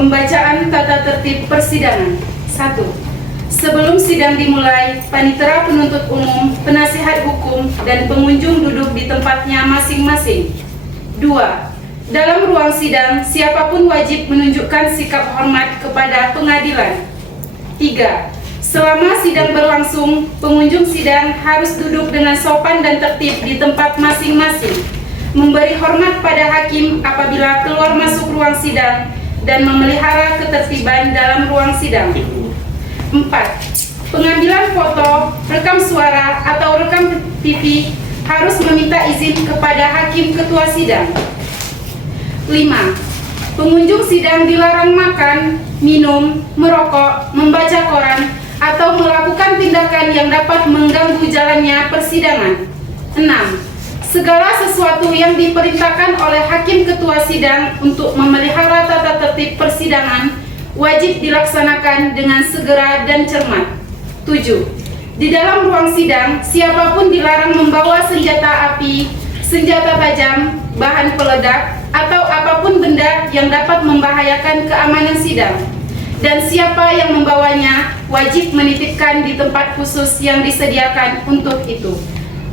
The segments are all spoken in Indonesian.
Pembacaan tata tertib persidangan. 1. Sebelum sidang dimulai, panitera penuntut umum, penasihat hukum, dan pengunjung duduk di tempatnya masing-masing. 2. Dalam ruang sidang, siapapun wajib menunjukkan sikap hormat kepada pengadilan. 3. Selama sidang berlangsung, pengunjung sidang harus duduk dengan sopan dan tertib di tempat masing-masing, memberi hormat pada hakim apabila keluar masuk ruang sidang, dan memelihara ketertiban dalam ruang sidang. 4. Pengambilan foto, rekam suara, atau rekam TV harus meminta izin kepada hakim ketua sidang. 5. Pengunjung sidang dilarang makan, minum, merokok, membaca koran, atau melakukan tindakan yang dapat mengganggu jalannya persidangan. 6. Segala sesuatu yang diperintahkan oleh hakim ketua sidang untuk memelihara tata tertib persidangan wajib dilaksanakan dengan segera dan cermat. 7. Di dalam ruang sidang, siapapun dilarang membawa senjata api, senjata tajam, bahan peledak, atau apapun benda yang dapat membahayakan keamanan sidang. Dan siapa yang membawanya wajib menitipkan di tempat khusus yang disediakan untuk itu.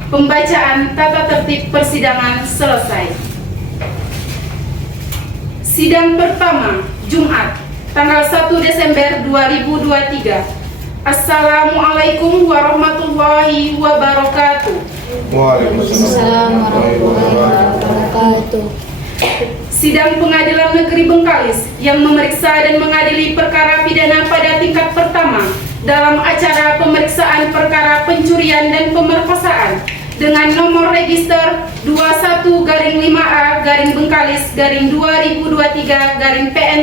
Pembacaan tata tertib persidangan selesai. Sidang pertama, Jumat, tanggal 1 Desember 2023. Assalamualaikum warahmatullahi wabarakatuh. Waalaikumsalam warahmatullahi wabarakatuh. Sidang Pengadilan Negeri Bengkalis yang memeriksa dan mengadili perkara pidana pada tingkat pertama dalam acara pemeriksaan perkara pencurian dan pemerkosaan dengan nomor register 21-Bengkalis-2023-PN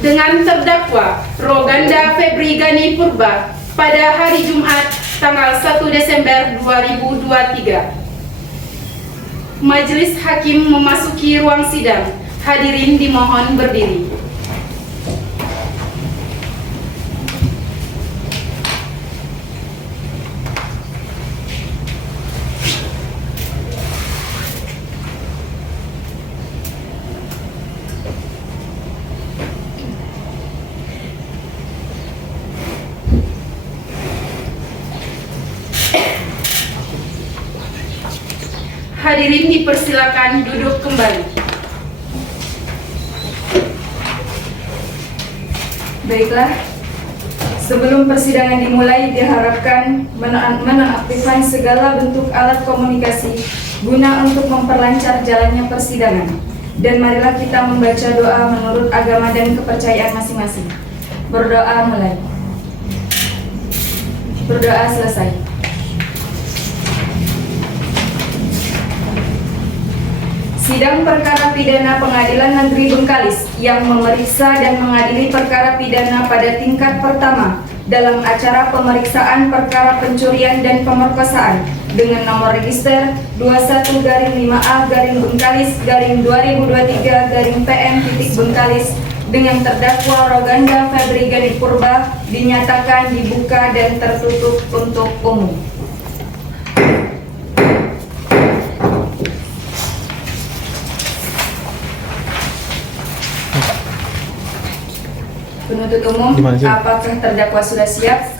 dengan terdakwa Roganda Febri Gani Purba pada hari Jumat tanggal 1 Desember 2023. Majelis Hakim memasuki ruang sidang. Hadirin dimohon berdiri. Hadirin dipersilakan duduk kembali. Baiklah, sebelum persidangan dimulai diharapkan menonaktifkan segala bentuk alat komunikasi guna untuk memperlancar jalannya persidangan. Dan marilah kita membaca doa menurut agama dan kepercayaan masing-masing. Berdoa mulai. Berdoa selesai. Sidang Perkara Pidana Pengadilan Negeri Bengkalis yang memeriksa dan mengadili perkara pidana pada tingkat pertama dalam acara pemeriksaan perkara pencurian dan pemerkosaan dengan nomor register 21-Bengkalis-2023-PN-Bengkalis dengan terdakwa Roganda Febri Gani Purba dinyatakan dibuka dan tertutup untuk umum. Penuntut umum, apakah terdakwa sudah siap?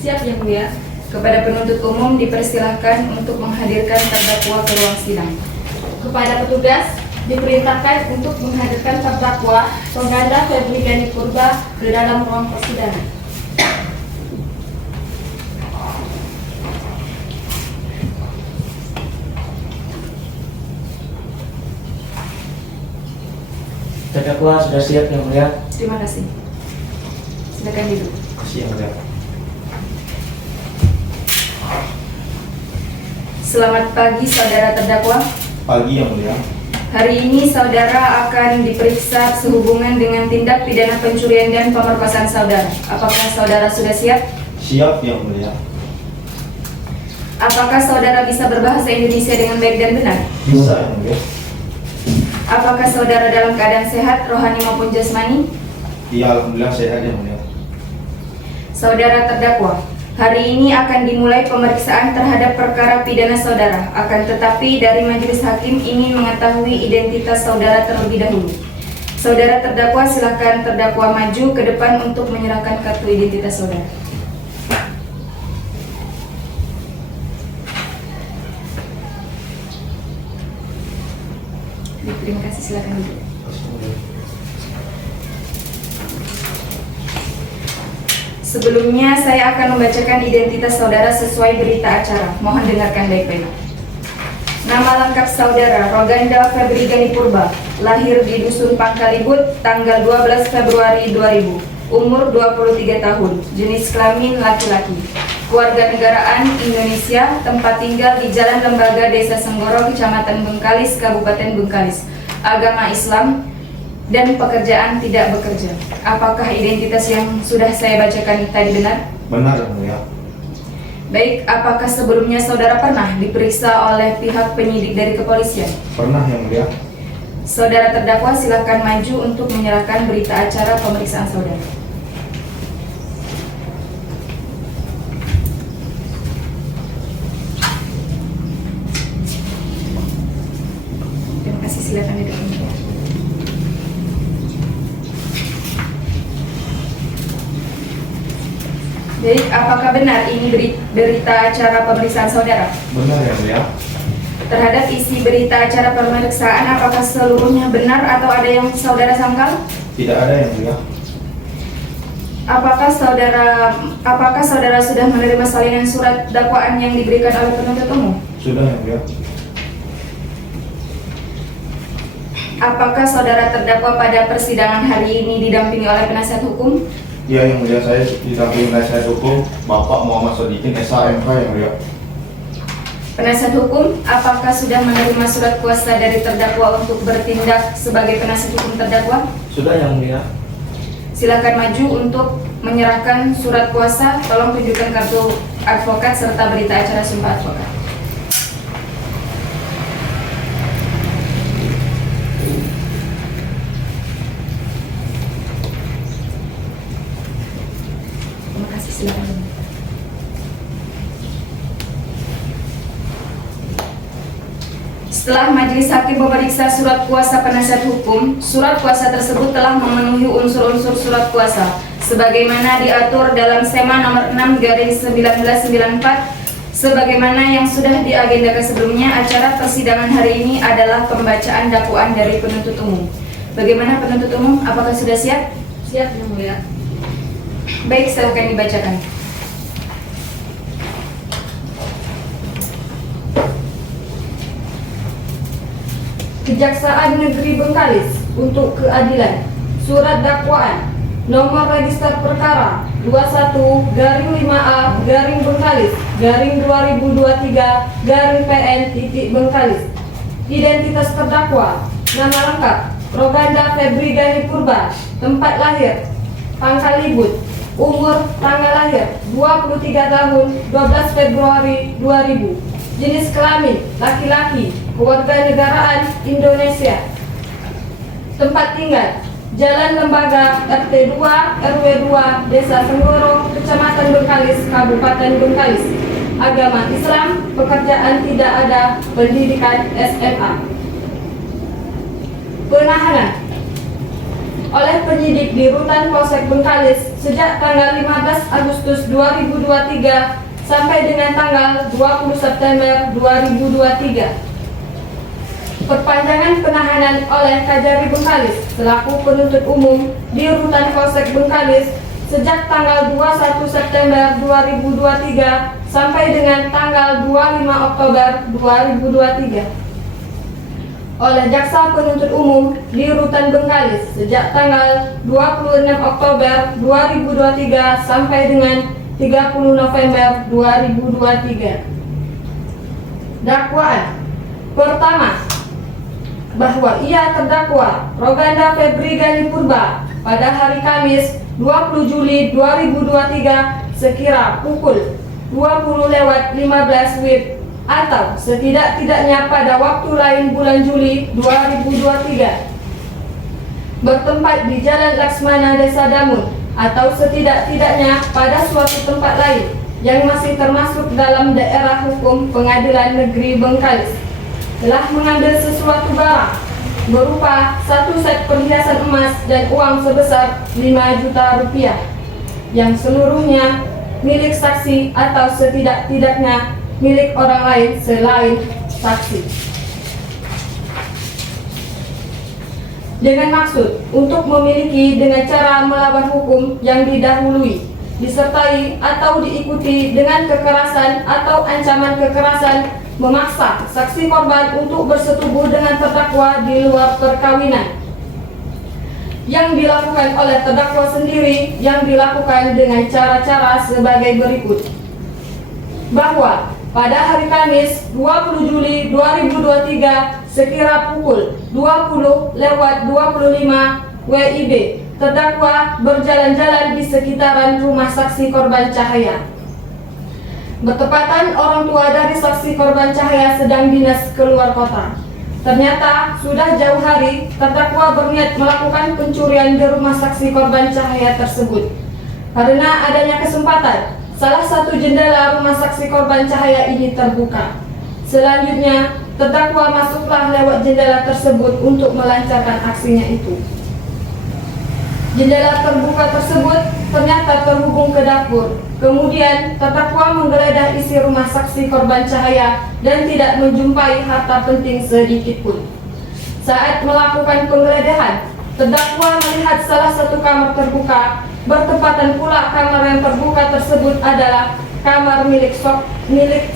Siap, Yang Mulia. Kepada penuntut umum dipersilahkan untuk menghadirkan terdakwa ke ruang sidang. Kepada petugas diperintahkan untuk menghadirkan terdakwa Roganda Febri Gani Purba ke dalam ruang persidangan. Terdakwa sudah siap, Yang Mulia. Terima kasih. Silakan duduk. Kasih, Yang Mulia. Selamat pagi, saudara terdakwa. Pagi, Yang Mulia. Hari ini saudara akan diperiksa sehubungan dengan tindak pidana pencurian dan pemerkosaan saudara. Apakah saudara sudah siap? Siap, Yang Mulia. Apakah saudara bisa berbahasa Indonesia dengan baik dan benar? Bisa, Yang Mulia. Apakah saudara dalam keadaan sehat, rohani maupun jasmani? Iya, alhamdulillah sehat, Yang Mulia. Saudara terdakwa, hari ini akan dimulai pemeriksaan terhadap perkara pidana saudara. Akan tetapi dari majelis hakim ingin mengetahui identitas saudara terlebih dahulu. Saudara terdakwa, silakan terdakwa maju ke depan untuk menyerahkan kartu identitas saudara. Terima kasih, silakan duduk. Sebelumnya saya akan membacakan identitas saudara sesuai berita acara. Mohon dengarkan baik-baik. Nama lengkap saudara Roganda Febri Gani Purba, lahir di Dusun Pangkalibut tanggal 12 Februari 2000, umur 23 tahun, jenis kelamin laki-laki, kewarganegaraan Indonesia, tempat tinggal di Jalan Lembaga, Desa Senggoro, Kecamatan Bengkalis, Kabupaten Bengkalis, agama Islam, dan pekerjaan tidak bekerja. Apakah identitas yang sudah saya bacakan tadi benar? Benar yang mulia. Baik, apakah sebelumnya saudara pernah diperiksa oleh pihak penyidik dari kepolisian? Pernah yang mulia. Saudara terdakwa, silakan maju untuk menyerahkan berita acara pemeriksaan saudara. Terima kasih, silakan duduk. Baik, apakah benar ini berita acara pemeriksaan saudara? Benar yang mulia. Terhadap isi berita acara pemeriksaan, apakah seluruhnya benar atau ada yang saudara sangkal? Tidak ada yang mulia. Apakah saudara sudah menerima salinan surat dakwaan yang diberikan oleh penuntut umum? Sudah yang mulia. Apakah saudara terdakwa pada persidangan hari ini didampingi oleh penasihat hukum? Ya yang mulia, saya didampingi penasihat hukum Bapak Muhammad Sodikin SHMH yang mulia. Penasihat hukum, apakah sudah menerima surat kuasa dari terdakwa untuk bertindak sebagai penasihat hukum terdakwa? Sudah yang mulia. Silakan maju untuk menyerahkan surat kuasa. Tolong tunjukkan kartu advokat serta berita acara sumpah advokat. Terima kasih, silakan. Setelah majelis hakim memeriksa surat kuasa penasihat hukum, surat kuasa tersebut telah memenuhi unsur-unsur surat kuasa sebagaimana diatur dalam SEMA nomor 6/1994. Sebagaimana yang sudah diagendakan sebelumnya, acara persidangan hari ini adalah pembacaan dakwaan dari penuntut umum. Bagaimana penuntut umum, apakah sudah siap? Siap, Yang Mulia. Baik, silakan dibacakan. Kejaksaan Negeri Bengkalis untuk keadilan. Surat dakwaan nomor register perkara 21-5A-Bengkalis-2023-PN-Bengkalis. Identitas terdakwa: nama lengkap Roganda Febri Gani Purba, tempat lahir Pangkalibut, umur tanggal lahir 23 tahun 12 Februari 2000, jenis kelamin laki-laki, kewarganegaraan Indonesia, tempat tinggal Jalan Lembaga, RT 2 RW 2, Desa Senggoro, Kecamatan Bengkalis, Kabupaten Bengkalis, agama Islam, pekerjaan tidak ada, pendidikan SMA. Penahanan oleh penyidik di Rutan Polsek Bengkalis sejak tanggal 15 Agustus 2023 sampai dengan tanggal 20 September 2023. Perpanjangan penahanan oleh Kajari Bengkalis selaku penuntut umum di Rutan Polsek Bengkalis sejak tanggal 21 September 2023 sampai dengan tanggal 25 Oktober 2023. Oleh Jaksa Penuntut Umum di Rutan Bengkalis sejak tanggal 26 Oktober 2023 sampai dengan 30 November 2023. Dakwaan pertama, bahwa ia terdakwa Roganda Febri Gani Purba pada hari Kamis 20 Juli 2023 sekira pukul 20:15 WIB atau setidak-tidaknya pada waktu lain bulan Juli 2023 bertempat di Jalan Laksmana Desa Damun atau setidak-tidaknya pada suatu tempat lain yang masih termasuk dalam daerah hukum Pengadilan Negeri Bengkalis telah mengambil sesuatu barang berupa 1 set perhiasan emas dan uang sebesar 5 juta rupiah yang seluruhnya milik saksi atau setidak-tidaknya milik orang lain selain saksi. Dengan maksud untuk memiliki dengan cara melawan hukum yang didahului, disertai atau diikuti dengan kekerasan atau ancaman kekerasan, memaksa saksi korban untuk bersetubuh dengan terdakwa di luar perkawinan, yang dilakukan oleh terdakwa sendiri, yang dilakukan dengan cara-cara sebagai berikut. Bahwa pada hari Kamis 20 Juli 2023 sekira pukul 20:25 WIB, terdakwa berjalan-jalan di sekitaran rumah saksi korban Cahaya. Bertepatan orang tua dari saksi korban Cahaya sedang dinas keluar kota. Ternyata sudah jauh hari terdakwa berniat melakukan pencurian di rumah saksi korban Cahaya tersebut. Karena adanya kesempatan, salah satu jendela rumah saksi korban Cahaya ini terbuka. Selanjutnya, terdakwa masuklah lewat jendela tersebut untuk melancarkan aksinya itu. Jendela terbuka tersebut ternyata terhubung ke dapur. Kemudian terdakwa menggeledah isi rumah saksi korban Cahaya dan tidak menjumpai harta penting sedikit pun. Saat melakukan penggeledahan, terdakwa melihat salah satu kamar terbuka. Bertepatan pula kamar yang terbuka tersebut adalah kamar milik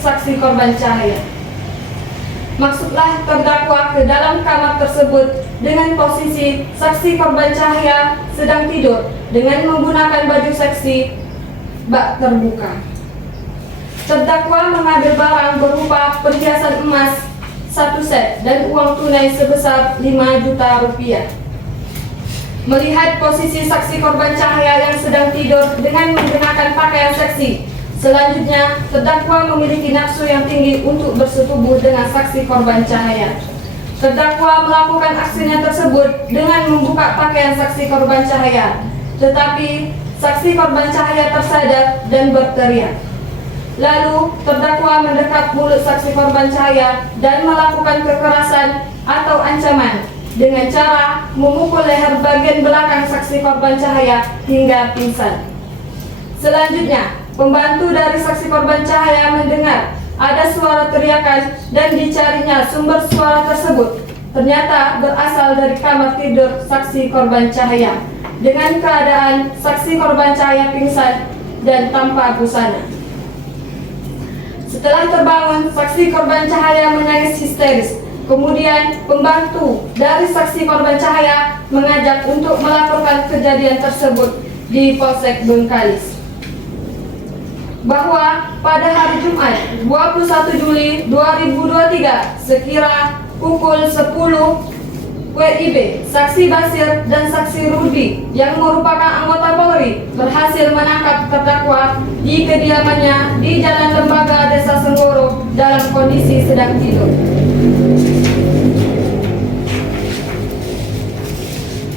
saksi korban Cahaya. Masuklah terdakwa ke dalam kamar tersebut dengan posisi saksi korban Cahaya sedang tidur dengan menggunakan baju seksi bak terbuka. Terdakwa mengambil barang berupa perhiasan emas 1 set dan uang tunai sebesar 5 juta rupiah. Melihat posisi saksi korban Cahaya yang sedang tidur dengan menggunakan pakaian seksi, selanjutnya, terdakwa memiliki nafsu yang tinggi untuk bersetubuh dengan saksi korban Cahaya. Terdakwa melakukan aksinya tersebut dengan membuka pakaian saksi korban Cahaya, tetapi saksi korban Cahaya tersadar dan berteriak. Lalu, terdakwa mendekap mulut saksi korban Cahaya dan melakukan kekerasan atau ancaman dengan cara memukul leher bagian belakang saksi korban Cahaya hingga pingsan. Selanjutnya, pembantu dari saksi korban Cahaya mendengar ada suara teriakan dan dicarinya sumber suara tersebut. Ternyata berasal dari kamar tidur saksi korban Cahaya dengan keadaan saksi korban Cahaya pingsan dan tanpa busana. Setelah terbangun, saksi korban Cahaya menangis histeris. Kemudian pembantu dari saksi korban Cahaya mengajak untuk melaporkan kejadian tersebut di Polsek Bengkalis. Bahwa pada hari Jumat 21 Juli 2023 sekira pukul 10 WIB, saksi Basir dan saksi Rudi yang merupakan anggota Polri berhasil menangkap terdakwa di kediamannya di Jalan Lembaga Desa Senggoro dalam kondisi sedang tidur.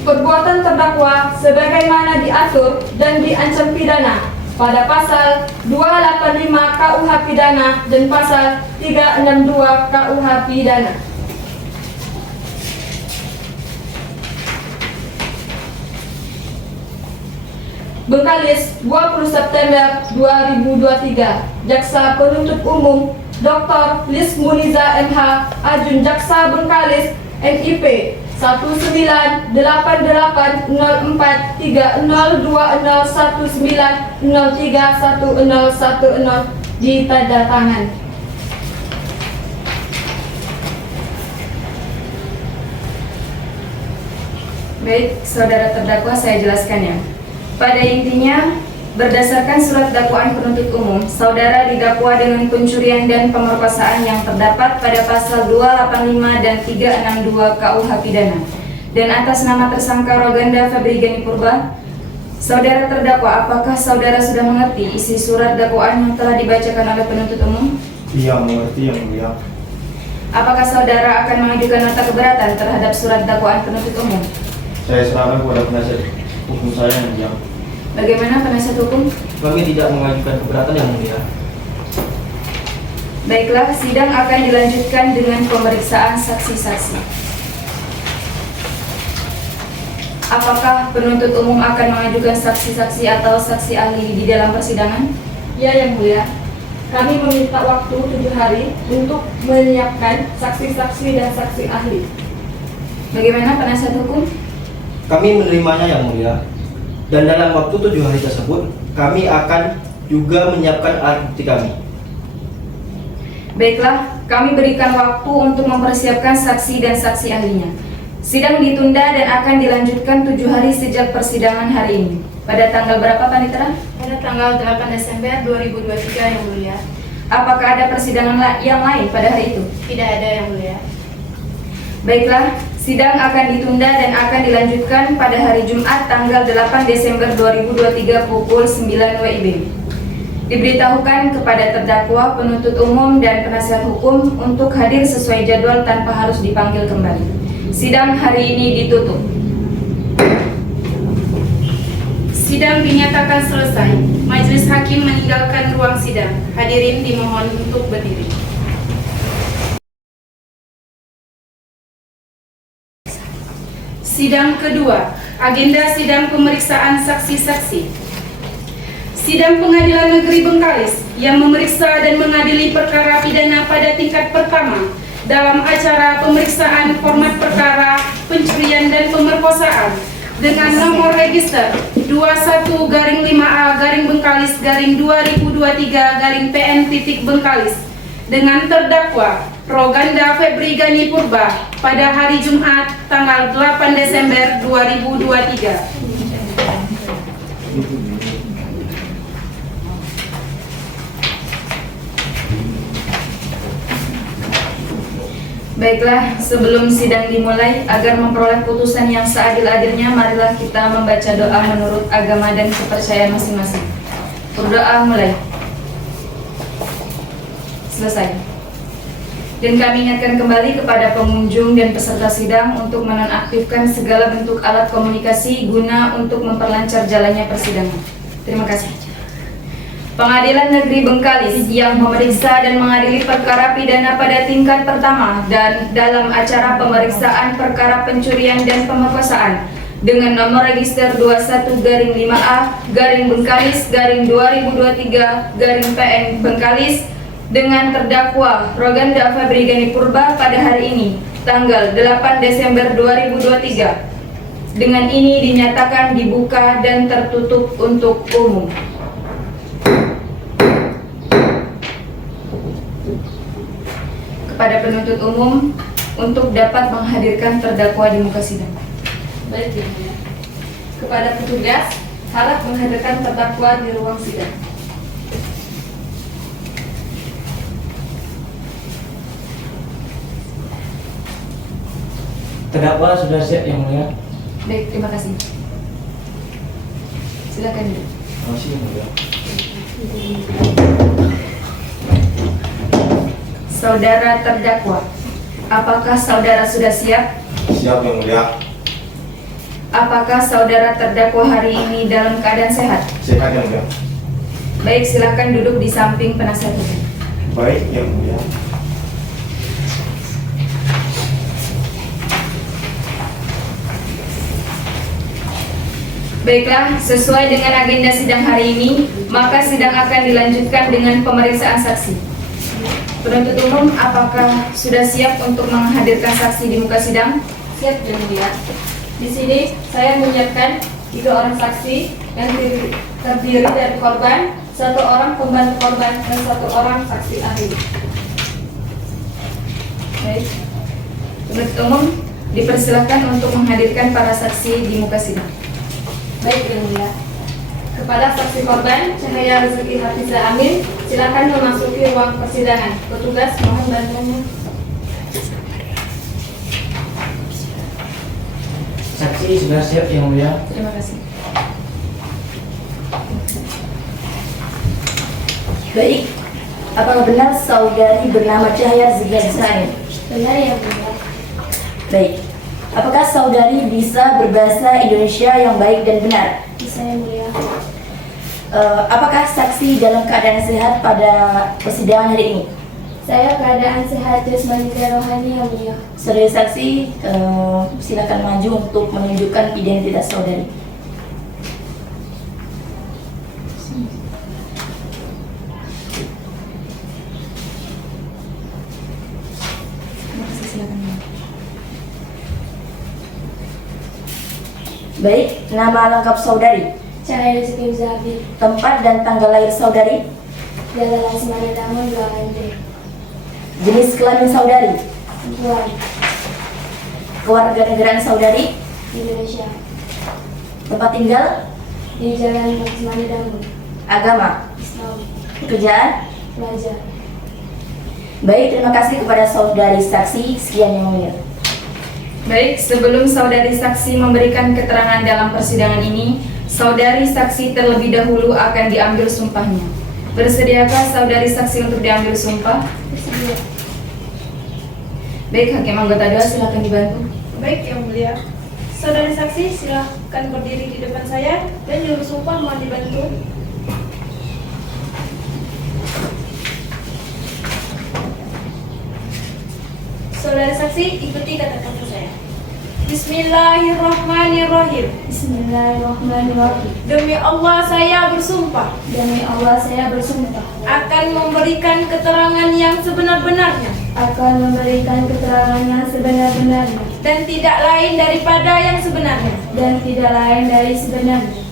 Perbuatan terdakwa sebagaimana diatur dan diancam pidana pada pasal 285 KUH Pidana dan pasal 362 KUH Pidana. Bengkalis, 20 September 2023. Jaksa Penuntut Umum Dr. Lis Muniza MH, Ajun Jaksa Bengkalis, NIP 19804302019031010 ditanda tangan. Baik, saudara terdakwa, saya jelaskan ya. Pada intinya, berdasarkan surat dakwaan penuntut umum, saudara didakwa dengan pencurian dan pemerkosaan yang terdapat pada pasal 285 dan 362 KUH Pidana. Dan atas nama tersangka Roganda Febri Gani Purba, saudara terdakwa, apakah saudara sudah mengerti isi surat dakwaan yang telah dibacakan oleh penuntut umum? Iya, mengerti yang mulia. Apakah saudara akan mengajukan nota keberatan terhadap surat dakwaan penuntut umum? Saya serahkan kepada penasihat hukum saya yang mulia. Bagaimana penasihat hukum? Kami tidak mengajukan keberatan yang mulia. Baiklah, sidang akan dilanjutkan dengan pemeriksaan saksi-saksi. apakah penuntut umum akan mengajukan saksi-saksi atau saksi ahli di dalam persidangan? Ya, Yang Mulia. Kami meminta waktu 7 hari untuk menyiapkan saksi-saksi dan saksi ahli. Bagaimana penasihat hukum? Kami menerimanya Yang Mulia. Dan dalam waktu 7 hari tersebut, kami akan juga menyiapkan alat bukti kami. Baiklah, kami berikan waktu untuk mempersiapkan saksi dan saksi ahlinya. Sidang ditunda dan akan dilanjutkan 7 hari sejak persidangan hari ini. Pada tanggal berapa, Panitera? Pada tanggal 8 Desember 2023, Yang Mulia. Apakah ada persidangan yang lain pada hari itu? Tidak ada, Yang Mulia. Baiklah, sidang akan ditunda dan akan dilanjutkan pada hari Jumat tanggal 8 Desember 2023 pukul 9 WIB. Diberitahukan kepada terdakwa, penuntut umum, dan penasihat hukum untuk hadir sesuai jadwal tanpa harus dipanggil kembali. Sidang hari ini ditutup. Sidang dinyatakan selesai. Majelis hakim meninggalkan ruang sidang. Hadirin dimohon untuk berdiri. Sidang kedua, agenda sidang pemeriksaan saksi-saksi. Sidang Pengadilan Negeri Bengkalis yang memeriksa dan mengadili perkara pidana pada tingkat pertama dalam acara pemeriksaan format perkara pencurian dan pemerkosaan dengan nomor register 21-Bengkalis-2023-PN.Bengkalis dengan terdakwa Roganda Febri Gani Purba pada hari Jumat tanggal 8 Desember 2023. Baiklah, sebelum sidang dimulai, agar memperoleh putusan yang seadil-adilnya, marilah kita membaca doa menurut agama dan kepercayaan masing-masing. Berdoa mulai. Selesai. Dan kami ingatkan kembali kepada pengunjung dan peserta sidang untuk menonaktifkan segala bentuk alat komunikasi guna untuk memperlancar jalannya persidangan. Terima kasih. Pengadilan Negeri Bengkalis yang memeriksa dan mengadili perkara pidana pada tingkat pertama dan dalam acara pemeriksaan perkara pencurian dan pemerkosaan dengan nomor register 21-Bengkalis-2023-PN Bengkalis dengan terdakwa Roganda Febri Gani Purba pada hari ini, tanggal 8 Desember 2023. Dengan ini dinyatakan dibuka dan tertutup untuk umum. Kepada penuntut umum untuk dapat menghadirkan terdakwa di muka sidang. Baik, Yang Mulia. Kepada petugas, harap menghadirkan terdakwa di ruang sidang. Terdakwa sudah siap Yang Mulia. Baik, terima kasih. Silakan duduk. Terima kasih Yang Mulia. Saudara terdakwa, apakah saudara sudah siap? Siap Yang Mulia. Apakah saudara terdakwa hari ini dalam keadaan sehat? Sehat Yang Mulia. Baik, silakan duduk di samping penasihat hukum. Baik Yang Mulia. Baiklah, sesuai dengan agenda sidang hari ini, maka sidang akan dilanjutkan dengan pemeriksaan saksi. Penuntut umum, apakah sudah siap untuk menghadirkan saksi di muka sidang? Siap, Yang Mulia. Di sini saya menyiapkan 3 orang saksi yang terdiri dari korban, 1 orang pembantu korban, dan 1 orang saksi ahli. Baik. Penuntut umum dipersilakan untuk menghadirkan para saksi di muka sidang. Baik, Yang Mulia. Kepada saksi korban, Cahaya Rezeki Hafiza Amin, silakan memasuki ruang persidangan. Petugas mohon bantuannya. Saksi sudah siap Yang Mulia. Terima kasih. Baik, apakah benar saudari bernama Cahaya Rezeki Amin? Benar, Yang Mulia. Baik, apakah saudari bisa berbahasa Indonesia yang baik dan benar? Bisa, Yang Mulia. Apakah saksi dalam keadaan sehat pada persidangan hari ini? Saya keadaan sehat jasmani dan rohani yang mulia. Saudari saksi, silakan maju untuk menunjukkan identitas saudari. Baik, nama lengkap saudari, Cahaya Rizky Zabi, tempat dan tanggal lahir saudari, Jalan Asmara Damon 2 Andre, jenis kelamin saudari, Perempuan, kewarganegaraan saudari, Indonesia, tempat tinggal, di Jalan Asmara Damon, agama, Islam, pekerjaan. Pelajar. Baik, terima kasih kepada saudari saksi. Sekian yang mulia. Baik, sebelum saudari saksi memberikan keterangan dalam persidangan ini, saudari saksi terlebih dahulu akan diambil sumpahnya. Bersediakah saudari saksi untuk diambil sumpah? Bersedia. Baik, Hakim anggota 2 silakan dibantu. Baik, Yang Mulia. Saudari saksi, silakan berdiri di depan saya dan juru sumpah mohon dibantu. Saudari saksi, ikuti kata-kata saya. Bismillahirrahmanirrahim. Bismillahirrahmanirrahim. Demi Allah saya bersumpah Demi Allah saya bersumpah akan memberikan keterangan yang sebenar-benarnya akan memberikan keterangan yang sebenar-benarnya dan tidak lain daripada yang sebenarnya. dan tidak lain dari sebenarnya.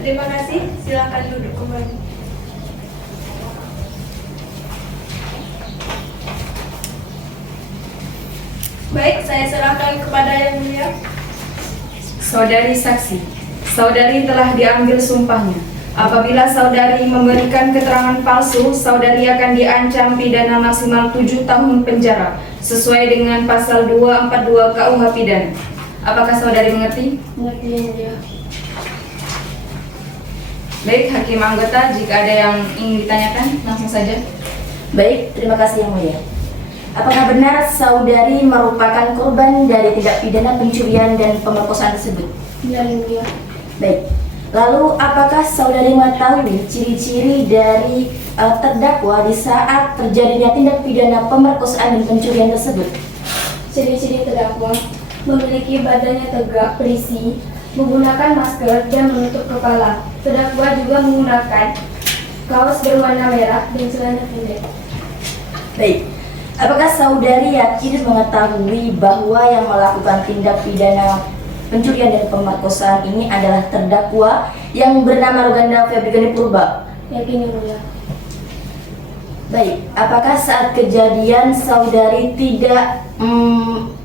Terima kasih, silakan duduk kembali. Baik, saya serahkan kepada Yang Mulia. Saudari saksi, saudari telah diambil sumpahnya. Apabila saudari memberikan keterangan palsu, saudari akan diancam pidana maksimal 7 tahun penjara sesuai dengan pasal 242 KUH Pidana. Apakah saudari mengerti? Mengerti Yang Mulia. Baik, Hakim anggota, jika ada yang ingin ditanyakan, langsung saja. Baik, terima kasih yang mulia. Apakah benar saudari merupakan korban dari tindak pidana pencurian dan pemerkosaan tersebut? Benar Yang Mulia. Baik. Lalu, apakah saudari mengetahui ciri-ciri dari terdakwa di saat terjadinya tindak pidana pemerkosaan dan pencurian tersebut? Ciri-ciri terdakwa memiliki badannya tegak, berisi, menggunakan masker dan menutup kepala. Terdakwa juga menggunakan kaos berwarna merah dan celana pendek. Baik. Apakah saudari yakin mengetahui bahwa yang melakukan tindak pidana pencurian dan pemerkosaan ini adalah terdakwa yang bernama Roganda Febri Gani Purba? Yakin Yang Mulia. Baik, apakah saat kejadian saudari tidak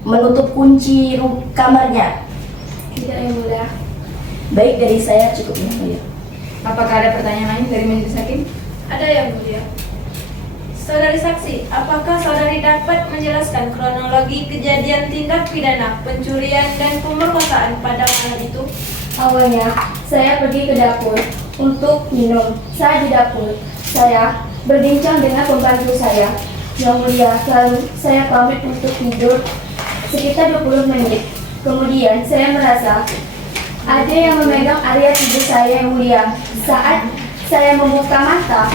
menutup kunci kamarnya? Tidak Yang Mulia. Baik, dari saya cukup yang mulia. Apakah ada pertanyaan lain dari majelis hakim? Ada Yang Mulia. Saudari saksi, apakah saudari dapat menjelaskan kronologi kejadian tindak pidana pencurian dan pemerkosaan pada malam itu? Awalnya, saya pergi ke dapur untuk minum. Saat di dapur, saya berbincang dengan pembantu saya. Yang Mulia, lalu saya pamit untuk tidur sekitar 20 menit. Kemudian saya merasa ada yang memegang area tidur saya Yang Mulia. Saat saya membuka mata,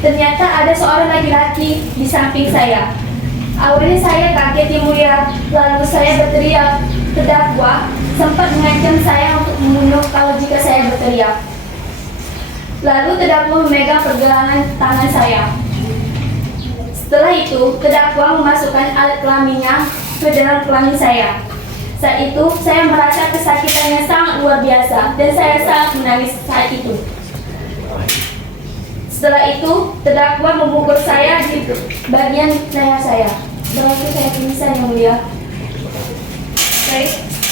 ternyata ada seorang laki-laki di samping saya. Awalnya saya kaget Yang Mulia, lalu saya berteriak. Terdakwa sempat mengancam saya untuk membunuh kalau jika saya berteriak. Lalu terdakwa memegang pergelangan tangan saya. Setelah itu, terdakwa memasukkan alat kelaminnya ke dalam kelamin saya. Saat itu, saya merasa kesakitan yang sangat luar biasa dan saya sangat menangis saat itu. Setelah itu, terdakwa memukul saya di bagian leher saya. Berarti saya pingsan Yang Mulia. Baik,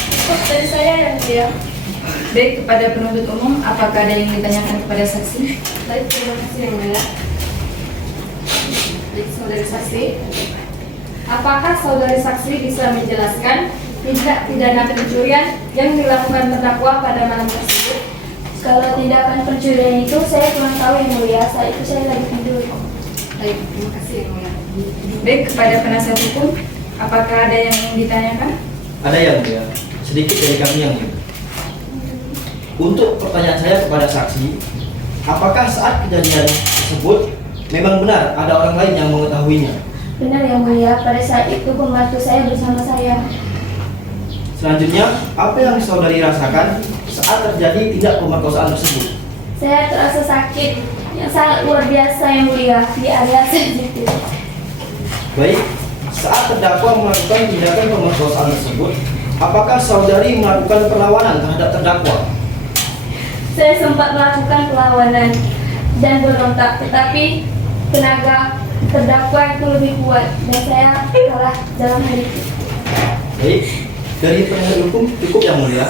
cukup dari saya Yang Mulia. Baik, kepada penuntut umum, apakah ada yang ditanyakan kepada saksi? Baik, terima kasih Yang Mulia. Saudari saksi, apakah saudari saksi bisa menjelaskan tindak pidana pencurian yang dilakukan terdakwa pada malam tersebut? Kalau tindakan pencurian itu saya kurang tahu Yang Mulia. Saat itu saya lagi tidur. Baik, terima kasih Yang Mulia. Baik, kepada penasihat hukum, apakah ada yang ingin ditanyakan? Ada yang mulia, sedikit dari kami yang mulia. Untuk pertanyaan saya kepada saksi, apakah saat kejadian tersebut memang benar ada orang lain yang mengetahuinya? Benar yang mulia, pada saat itu pembantu saya bersama saya. Selanjutnya, apa yang saudari rasakan saat terjadi tindak pemerkosaan tersebut? Saya terasa sakit yang sangat luar biasa yang mulia di area sensitif. Baik, saat terdakwa melakukan tindakan pemerkosaan tersebut, apakah saudari melakukan perlawanan terhadap terdakwa? Saya sempat melakukan perlawanan dan berontak, tetapi tenaga terdakwa itu lebih kuat dan saya kalah dalam hal itu. Baik, dari penasihat hukum cukup yang mulia.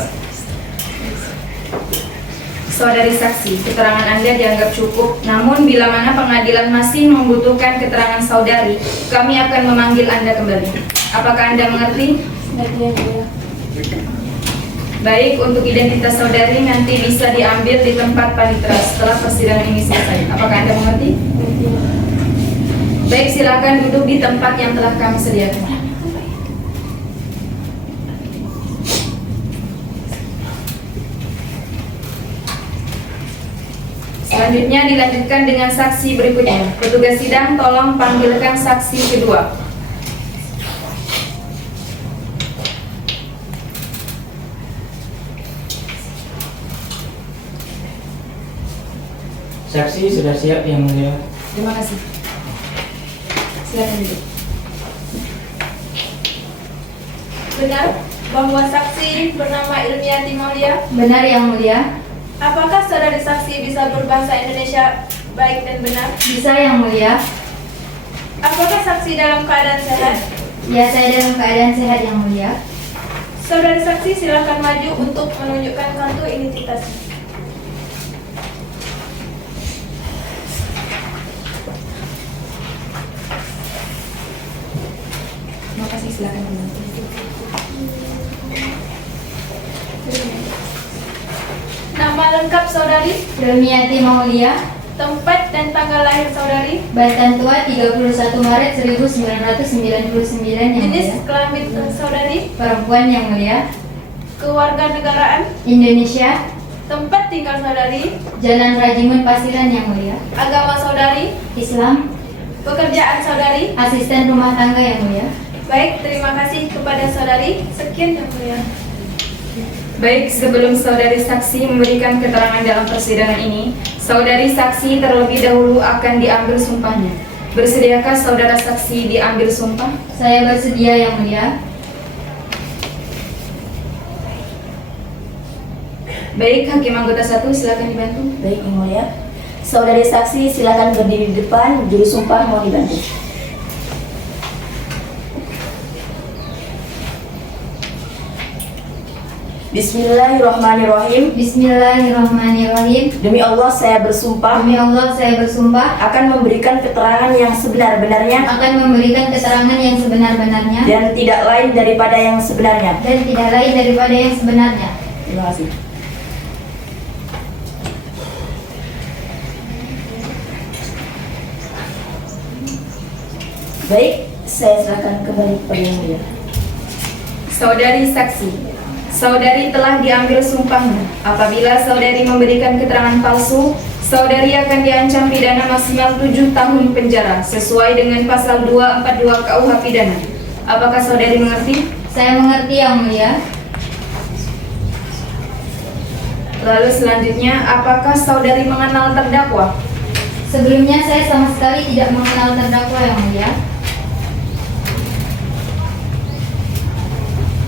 Saudari saksi, keterangan Anda dianggap cukup. Namun bila mana pengadilan masih membutuhkan keterangan saudari, kami akan memanggil Anda kembali. Apakah Anda mengerti? Mengerti yang mulia. Baik, untuk identitas saudari nanti bisa diambil di tempat panitera setelah persidangan ini selesai. Apakah Anda mengerti? Baik, silakan duduk di tempat yang telah kami sediakan. Selanjutnya dilanjutkan dengan saksi berikutnya. Petugas sidang tolong panggilkan saksi kedua. Saksi sudah siap yang mulia. Terima kasih. Silakan duduk. Benar bahwa saksi bernama Ilmiati Maulia? Benar yang mulia. Apakah saudari saksi bisa berbahasa Indonesia baik dan benar? Bisa yang mulia. Apakah saksi dalam keadaan sehat? Ya, saya dalam keadaan sehat yang mulia. Saudari saksi silakan maju untuk menunjukkan kartu identitas. Terima kasih, silakan membantu. Nama lengkap saudari, Ilmiati Maulia, tempat dan tanggal lahir saudari, Batan Tua 31 Maret 1999 yang jenis mulia. kelamin saudari, Perempuan yang mulia. kewarganegaraan, Indonesia, tempat tinggal saudari, Jalan Rajimun Pasiran yang mulia. agama saudari, Islam, pekerjaan saudari. asisten rumah tangga yang mulia. Baik, terima kasih kepada saudari. Sekian yang mulia. Baik, sebelum saudari saksi memberikan keterangan dalam persidangan ini, saudari saksi terlebih dahulu akan diambil sumpahnya. Bersediakah saudara saksi diambil sumpah? Saya bersedia yang mulia. Baik, Hakim Anggota 1 silakan dibantu. Baik, yang mulia. Saudari saksi silakan berdiri di depan, juru sumpah mau dibantu. Bismillahirrahmanirrahim. Bismillahirrahmanirrahim. Demi Allah saya bersumpah Demi Allah saya bersumpah akan memberikan keterangan yang sebenar-benarnya akan memberikan keterangan yang sebenar-benarnya dan tidak lain daripada yang sebenarnya. dan tidak lain daripada yang sebenarnya. Terima kasih. Baik, saya serahkan kembali kepada yang mulia. Saudari saksi, saudari telah diambil sumpahnya. Apabila saudari memberikan keterangan palsu, saudari akan diancam pidana maksimal 7 tahun penjara sesuai dengan pasal 242 KUH pidana. Apakah saudari mengerti? Saya mengerti yang mulia. Lalu selanjutnya, apakah saudari mengenal terdakwa? Sebelumnya saya sama sekali tidak mengenal terdakwa yang mulia.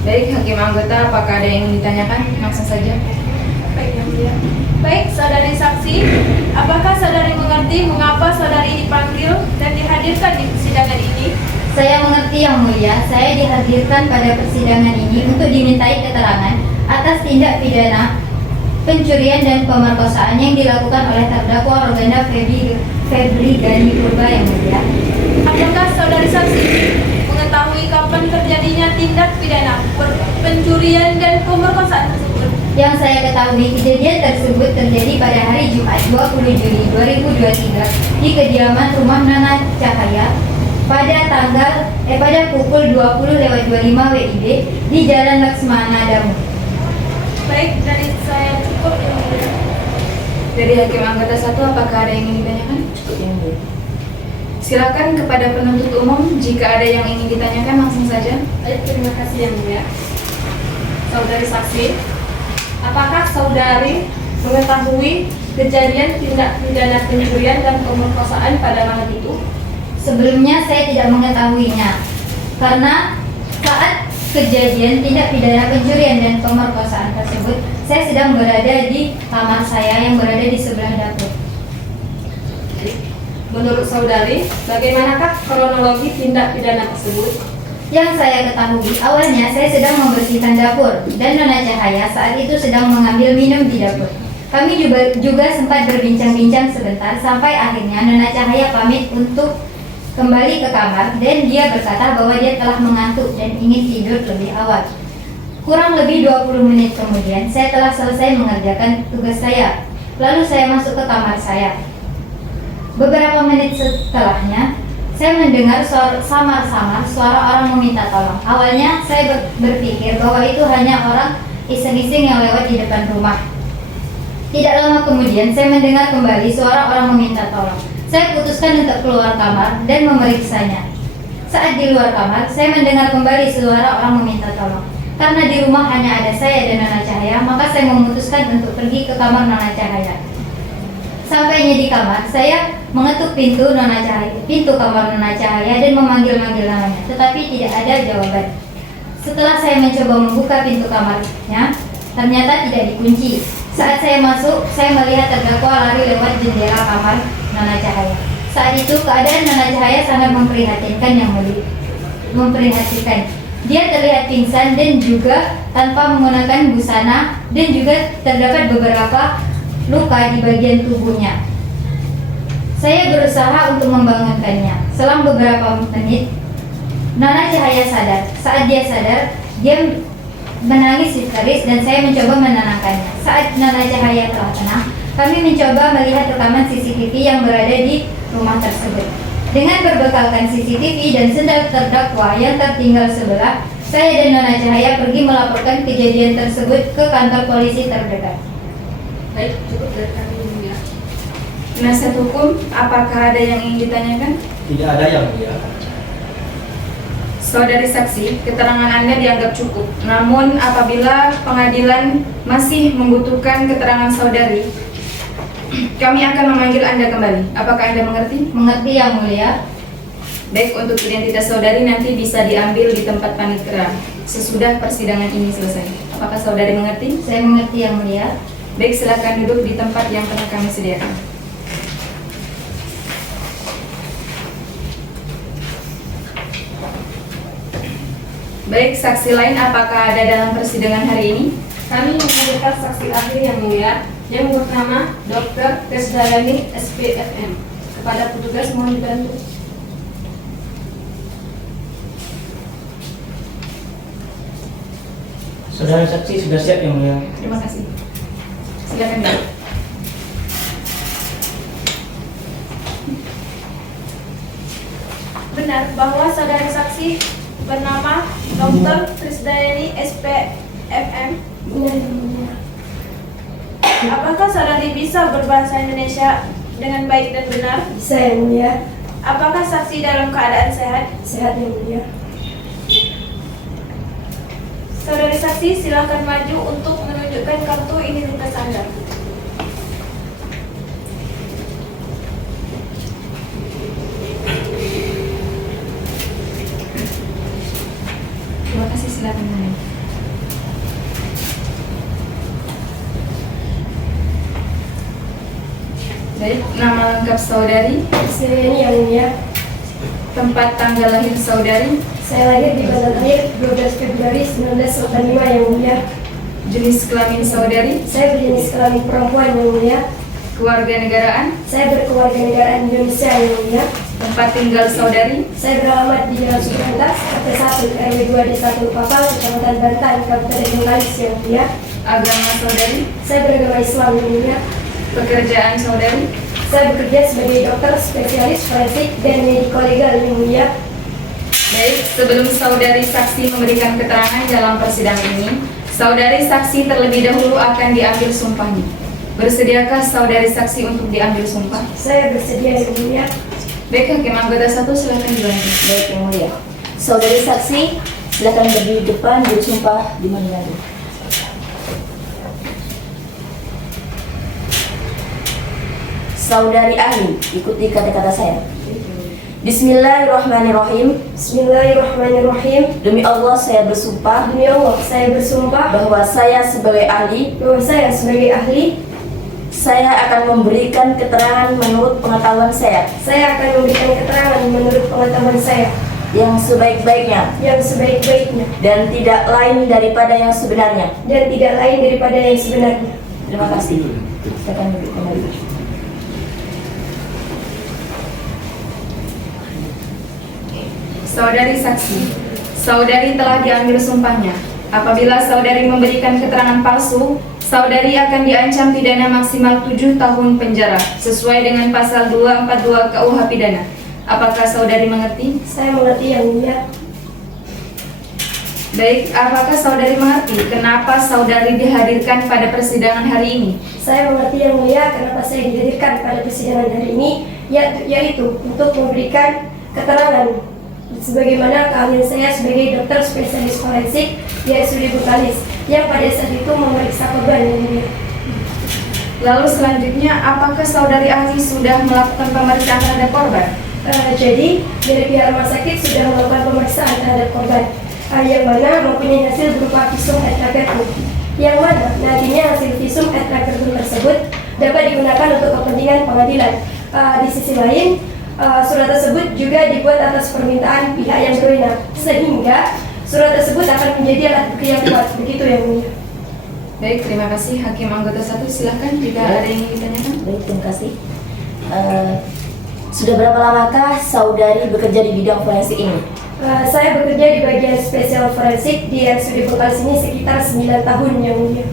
Baik, Hakim Anggota, apakah ada yang ingin ditanyakan? Langsung saja. Baik, yang mulia. Baik, saudari saksi, apakah saudari mengerti mengapa saudari dipanggil dan dihadirkan di persidangan ini? Saya mengerti yang mulia. Saya dihadirkan pada persidangan ini untuk dimintai keterangan atas tindak pidana pencurian dan pemerkosaan yang dilakukan oleh terdakwa Roganda Febri Gani Purba yang mulia. Apakah saudari saksi mengetahui kapan terjadinya tindak pidana pencurian dan pemerkosaan tersebut? Yang saya ketahui, kejadian tersebut terjadi pada hari Jumat 20 Juli 2023 di kediaman rumah Nana Cahaya pada pukul 20.25 WIB di Jalan Laksmana Damu. Baik, dari saya cukup yang mulia. Dari Hakim Anggota 1, apakah ada yang ingin ditanyakan? Cukup yang mulia. Silakan kepada penuntut umum jika ada yang ingin ditanyakan langsung saja. Baik, terima kasih yang mulia. Saudari saksi, apakah saudari mengetahui kejadian tindak pidana pencurian dan pemerkosaan pada malam itu? Sebelumnya saya tidak mengetahuinya, karena saat kejadian tindak pidana pencurian dan pemerkosaan tersebut, saya sedang berada di kamar saya yang berada di sebelah dapur. Menurut saudari, bagaimanakah kronologi tindak pidana tersebut? Yang saya ketahui, awalnya saya sedang membersihkan dapur dan Nona Cahaya saat itu sedang mengambil minum di dapur. Kami juga sempat berbincang-bincang sebentar sampai akhirnya Nona Cahaya pamit untuk kembali ke kamar dan dia berkata bahwa dia telah mengantuk dan ingin tidur lebih awal. Kurang lebih 20 menit kemudian, saya telah selesai mengerjakan tugas saya. Lalu saya masuk ke kamar saya. Beberapa menit setelahnya, saya mendengar samar-samar suara orang meminta tolong. Awalnya saya berpikir bahwa itu hanya orang iseng-iseng yang lewat di depan rumah. Tidak lama kemudian, saya mendengar kembali suara orang meminta tolong. Saya putuskan untuk keluar kamar dan memeriksanya. Saat di luar kamar, saya mendengar kembali suara orang meminta tolong. Karena di rumah hanya ada saya dan Nona Cahaya, maka saya memutuskan untuk pergi ke kamar Nona Cahaya. Sampainya di kamar, saya mengetuk pintu kamar Nona Cahaya dan memanggil-manggil namanya, tetapi tidak ada jawaban. Setelah saya mencoba membuka pintu kamarnya, ternyata tidak dikunci. Saat saya masuk, saya melihat terdakwa lari lewat jendela kamar Nona Cahaya. Saat itu keadaan Nona Cahaya sangat memprihatinkan memprihatinkan. Dia terlihat pingsan dan juga tanpa menggunakan busana dan juga terdapat beberapa luka di bagian tubuhnya. Saya berusaha untuk membangunkannya. Selang beberapa menit, Nona Cahaya sadar. Saat dia sadar, dia menangis histeris dan saya mencoba menenangkannya. Saat Nona Cahaya telah tenang, kami mencoba melihat rekaman CCTV yang berada di rumah tersebut. Dengan berbekalkan CCTV dan sendal terdakwa yang tertinggal sebelah, saya dan Nona Cahaya pergi melaporkan kejadian tersebut ke kantor polisi terdekat. Baik, cukup dari kami yang mulia. Penasihat hukum, apakah ada yang ingin ditanyakan? Tidak ada yang mulia. Saudari saksi, keterangan Anda dianggap cukup. Namun apabila pengadilan masih membutuhkan keterangan saudari, kami akan memanggil Anda kembali. Apakah Anda mengerti? Mengerti yang mulia? Baik, untuk identitas saudari nanti bisa diambil di tempat panitera sesudah persidangan ini selesai. Apakah saudari mengerti? Saya mengerti yang mulia. Baik, silakan duduk di tempat yang telah kami sediakan. Baik, saksi lain apakah ada dalam persidangan hari ini? Kami menghadirkan saksi ahli yang mulia yang bernama Dr. Tesdayani SPFM. Kepada petugas mohon dibantu. Saudara saksi sudah siap yang mulia. Terima kasih. Silakan duduk. Benar bahwa saudari saksi bernama Dr. Trisdayani SPFM? Benar yang mulia. Apakah saudari bisa berbahasa Indonesia dengan baik dan benar? Bisa yang mulia. Apakah saksi dalam keadaan sehat? Sehat yang mulia. Saudari saksi silakan maju untuk menunjukkan kartu identitas Anda. Terima kasih, silakan Anda. Baik, nama lengkap saudari, Saya ini yang mulia. tempat tanggal lahir saudari, Saya lahir di Bandar Air 12 Februari 1985 yang mulia. jenis kelamin saudari, Saya berjenis kelamin perempuan yang mulia. keluarga negaraan, Saya berkeluarga negaraan Indonesia yang mulia. tempat tinggal saudari, Saya beralamat di Jalan Sukantas, RT 1 RW 2 Desa Tulupapal, Kecamatan Bantan, Kabupaten Bengkalis yang mulia. agama saudari, Saya beragama Islam yang mulia. pekerjaan saudari, Saya bekerja sebagai dokter spesialis forensik dan mediko legal yang mulia. Baik, sebelum saudari saksi memberikan keterangan dalam persidangan ini, saudari saksi terlebih dahulu akan diambil sumpahnya. Bersediakah saudari saksi untuk diambil sumpah? Saya bersedia yang mulia. Baik, Hakim anggota 1 silakan dilanjut. Baik, Yang Mulia. Saudari saksi, silakan berdiri di depan, bersumpah di mana lagi. Saudari ahli, ikuti kata-kata saya. Bismillahirrahmanirrahim. Bismillahirrahmanirrahim. Demi Allah saya bersumpah Demi Allah, saya bersumpah bahwa saya sebagai ahli, saya akan memberikan keterangan menurut pengetahuan saya saya akan memberikan keterangan menurut pengetahuan saya yang sebaik-baiknya yang sebaik-baiknya dan tidak lain daripada yang sebenarnya. dan tidak lain daripada yang sebenarnya. Terima kasih. Silakan duduk kembali. Saudari saksi, saudari telah diambil sumpahnya. Apabila saudari memberikan keterangan palsu, saudari akan diancam pidana maksimal 7 tahun penjara sesuai dengan pasal 242 KUH Pidana. Apakah saudari mengerti? Saya mengerti, Yang Mulia. Baik, apakah saudari mengerti kenapa saudari dihadirkan pada persidangan hari ini? Saya mengerti, Yang Mulia, kenapa saya dihadirkan pada persidangan hari ini, yaitu untuk memberikan keterangan sebagaimana keahlian saya sebagai dokter spesialis forensik di RSUD Bengkalis yang pada saat itu memeriksa korban, Yang Mulia. Lalu selanjutnya, apakah saudari ahli sudah melakukan pemeriksaan terhadap korban? Jadi dari pihak rumah sakit sudah melakukan pemeriksaan terhadap korban, yang mana mempunyai hasil berupa visum et repertum, yang mana nantinya hasil visum et repertum tersebut dapat digunakan untuk kepentingan pengadilan. Di sisi lain, surat tersebut juga dibuat atas permintaan pihak yang berwenang, sehingga surat tersebut akan menjadi alat bukti yang kuat. Begitu, Yang Mulia. Baik, terima kasih. Hakim anggota 1 silakan jika ada yang ingin ditanyakan. Baik, terima kasih. Sudah berapa lamakah saudari bekerja di bidang forensik ini? Saya bekerja di bagian spesial forensik di RSUD Bengkalis ini sekitar 9 tahun, Yang Mulia.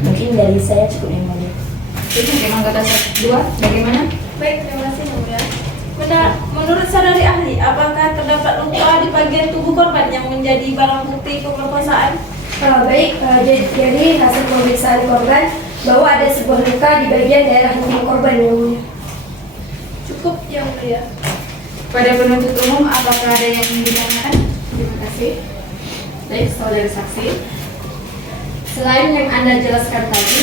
Mungkin dari saya cukup, Yang Mulia. Jadi hakim anggota 2 bagaimana? Baik, terima kasih, Yang Mulia. Menurut saudari ahli, apakah terdapat luka di bagian tubuh korban yang menjadi barang bukti pemerkosaan? Baik, jadi hasil pemeriksaan korban bahwa ada sebuah luka di bagian daerah intim korban, Yang Mulia. Cukup, Yang Mulia. Pada penuntut umum, apakah ada yang ingin ditanyakan? Terima kasih. Baik, saudari saksi. Selain yang Anda jelaskan tadi,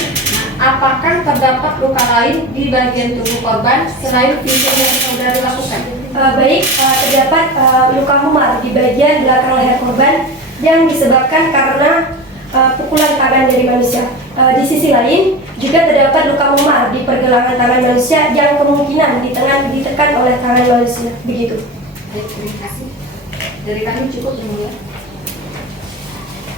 apakah terdapat luka lain di bagian tubuh korban selain visum yang saudari lakukan? Terdapat luka memar di bagian belakang leher korban yang disebabkan karena pukulan tangan dari manusia. Di sisi lain, juga terdapat luka memar di pergelangan tangan manusia yang kemungkinan ditekan oleh tangan manusia. Begitu. Baik, terima kasih. Dari kami cukup, Yang Mulia.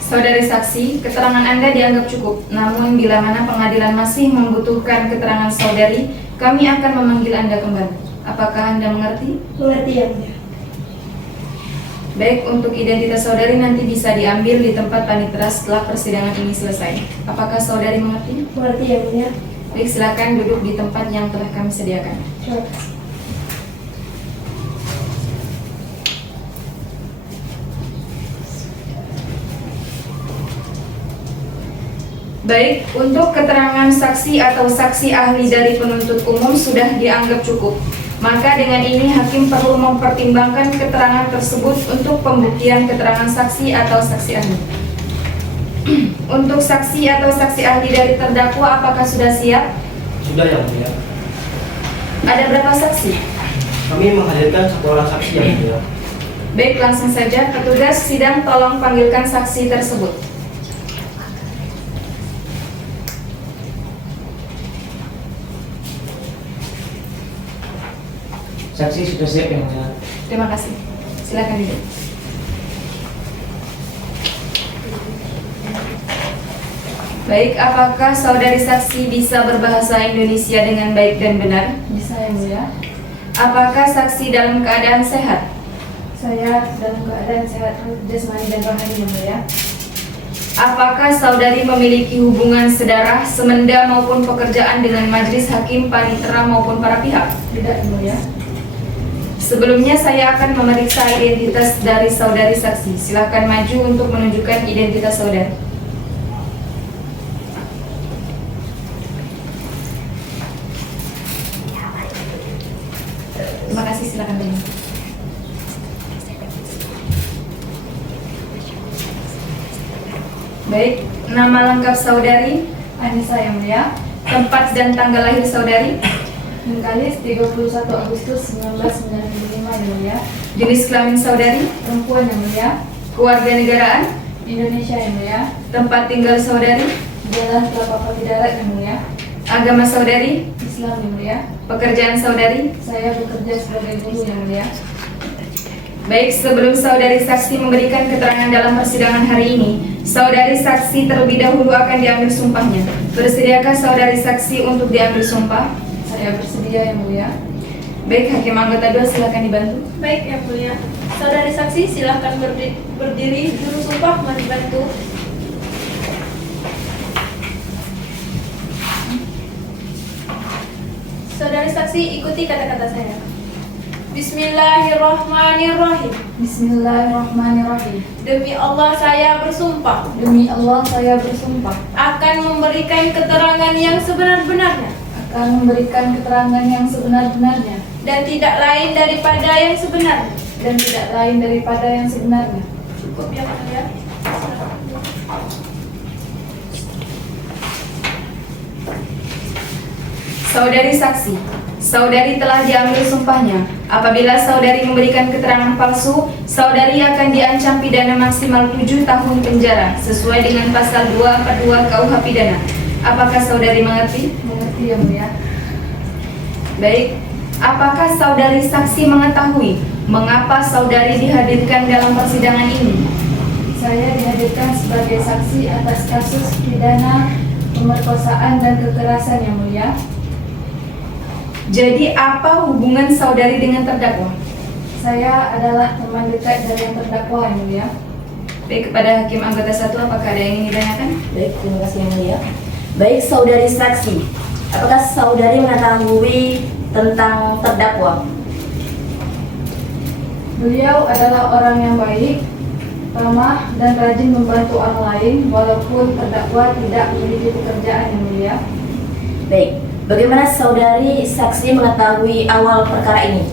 Saudari saksi, keterangan Anda dianggap cukup. Namun bila mana pengadilan masih membutuhkan keterangan saudari, kami akan memanggil Anda kembali. Apakah Anda mengerti? Mengerti, Yang Mulia. Baik, untuk identitas saudari nanti bisa diambil di tempat panitera setelah persidangan ini selesai. Apakah saudari mengerti? Mengerti, Yang Mulia. Baik, silakan duduk di tempat yang telah kami sediakan. Terima kasih. Baik, untuk keterangan saksi atau saksi ahli dari penuntut umum sudah dianggap cukup. Maka dengan ini hakim perlu mempertimbangkan keterangan tersebut untuk pembuktian keterangan saksi atau saksi ahli. Untuk saksi atau saksi ahli dari terdakwa apakah sudah siap? Sudah, Yang Mulia. Ada berapa saksi? Kami menghadirkan 1 orang saksi, Yang Mulia. Baik, langsung saja. Petugas sidang tolong panggilkan saksi tersebut. Saksi sudah siap, Yang Mulia. Terima kasih. Silakan duduk. Baik, apakah saudari saksi bisa berbahasa Indonesia dengan baik dan benar? Bisa, Yang Mulia. Apakah saksi dalam keadaan sehat? Saya dalam keadaan sehat jasmani dan rohani, Yang Mulia. Apakah saudari memiliki hubungan sedarah, semenda maupun pekerjaan dengan majelis hakim, panitera maupun para pihak? Tidak, Yang Mulia. Sebelumnya saya akan memeriksa identitas dari saudari saksi. Silakan maju untuk menunjukkan identitas saudari. Terima kasih, silakan. Baik, nama lengkap saudari, Anissa yang mulia. tempat dan tanggal lahir saudari, Bengkalis 31 Agustus 1995 yang mulia. jenis kelamin saudari, Perempuan yang mulia. kewarganegaraan, Indonesia yang mulia. tempat tinggal saudari, Jalan Kelapa Pati Darat yang mulia. agama saudari, Islam yang mulia. pekerjaan saudari. Saya bekerja sebagai guru yang mulia. Baik, sebelum saudari saksi memberikan keterangan dalam persidangan hari ini, saudari saksi terlebih dahulu akan diambil sumpahnya. Bersediakah saudari saksi untuk diambil sumpah? Saya bersedia yang mulia. Baik, hakim anggota 2 silakan dibantu. Baik, Yang Mulia. Saudari saksi silahkan berdiri, juru sumpah mari bantu. Saudari saksi ikuti kata-kata saya. Bismillahirrahmanirrahim. Bismillahirrahmanirrahim. Demi Allah saya bersumpah Demi Allah saya bersumpah akan memberikan keterangan yang sebenar-benarnya akan memberikan keterangan yang sebenar-benarnya dan tidak lain daripada yang sebenarnya. dan tidak lain daripada yang sebenarnya. Cukup Yang Mulia. Saudari saksi, saudari telah diambil sumpahnya. Apabila saudari memberikan keterangan palsu, saudari akan diancam pidana maksimal 7 tahun penjara sesuai dengan pasal 242 KUH Pidana. Apakah saudari mengerti? Mengerti yang mulia. Baik, apakah saudari saksi mengetahui mengapa saudari dihadirkan dalam persidangan ini? Saya dihadirkan sebagai saksi atas kasus pidana pemerkosaan dan kekerasan yang mulia. Jadi apa hubungan saudari dengan terdakwa? Saya adalah teman dekat dari yang terdakwa yang mulia. Baik, kepada hakim anggota 1 apakah ada yang ingin ditanyakan? Baik, terima kasih yang mulia. Baik, saudari saksi, apakah saudari mengetahui tentang terdakwa? Beliau adalah orang yang baik, ramah, dan rajin membantu orang lain walaupun terdakwa tidak memiliki pekerjaan yang mulia. Baik, bagaimana saudari saksi mengetahui awal perkara ini?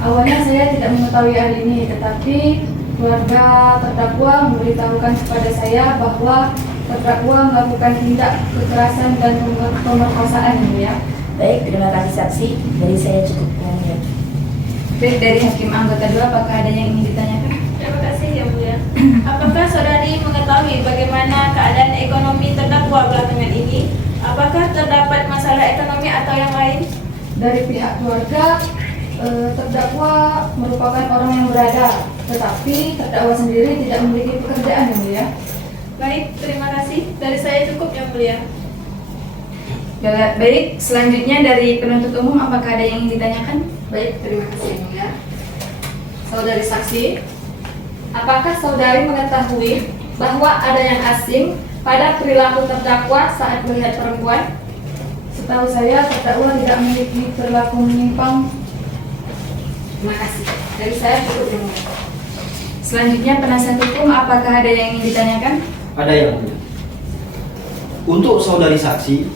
Awalnya saya tidak mengetahui hal ini, tetapi keluarga terdakwa memberitahukan kepada saya bahwa terdakwa melakukan tindak kekerasan dan pemerkosaan yang mulia. Baik, terima kasih saksi. Dari saya cukup yang mulia. Baik, dari hakim anggota 2 apakah ada yang ingin ditanyakan? Terima kasih Yang Mulia. Apakah saudari mengetahui bagaimana keadaan ekonomi terdakwa belakangan ini? Apakah terdapat masalah ekonomi atau yang lain? Dari pihak keluarga, terdakwa merupakan orang yang berada, tetapi terdakwa sendiri tidak memiliki pekerjaan yang mulia. Baik, terima kasih. Dari saya cukup Yang Mulia. Baik, selanjutnya dari penuntut umum apakah ada yang ingin ditanyakan? Baik, terima kasih yang mulia. Saudari saksi, apakah saudari mengetahui bahwa ada yang asing pada perilaku terdakwa saat melihat perempuan? Setahu saya, terdakwa tidak memiliki perilaku menyimpang. Terima kasih. Dari saya cukup yang mulia. Selanjutnya penasihat hukum apakah ada yang ingin ditanyakan? Ada yang mulia. Untuk saudari saksi,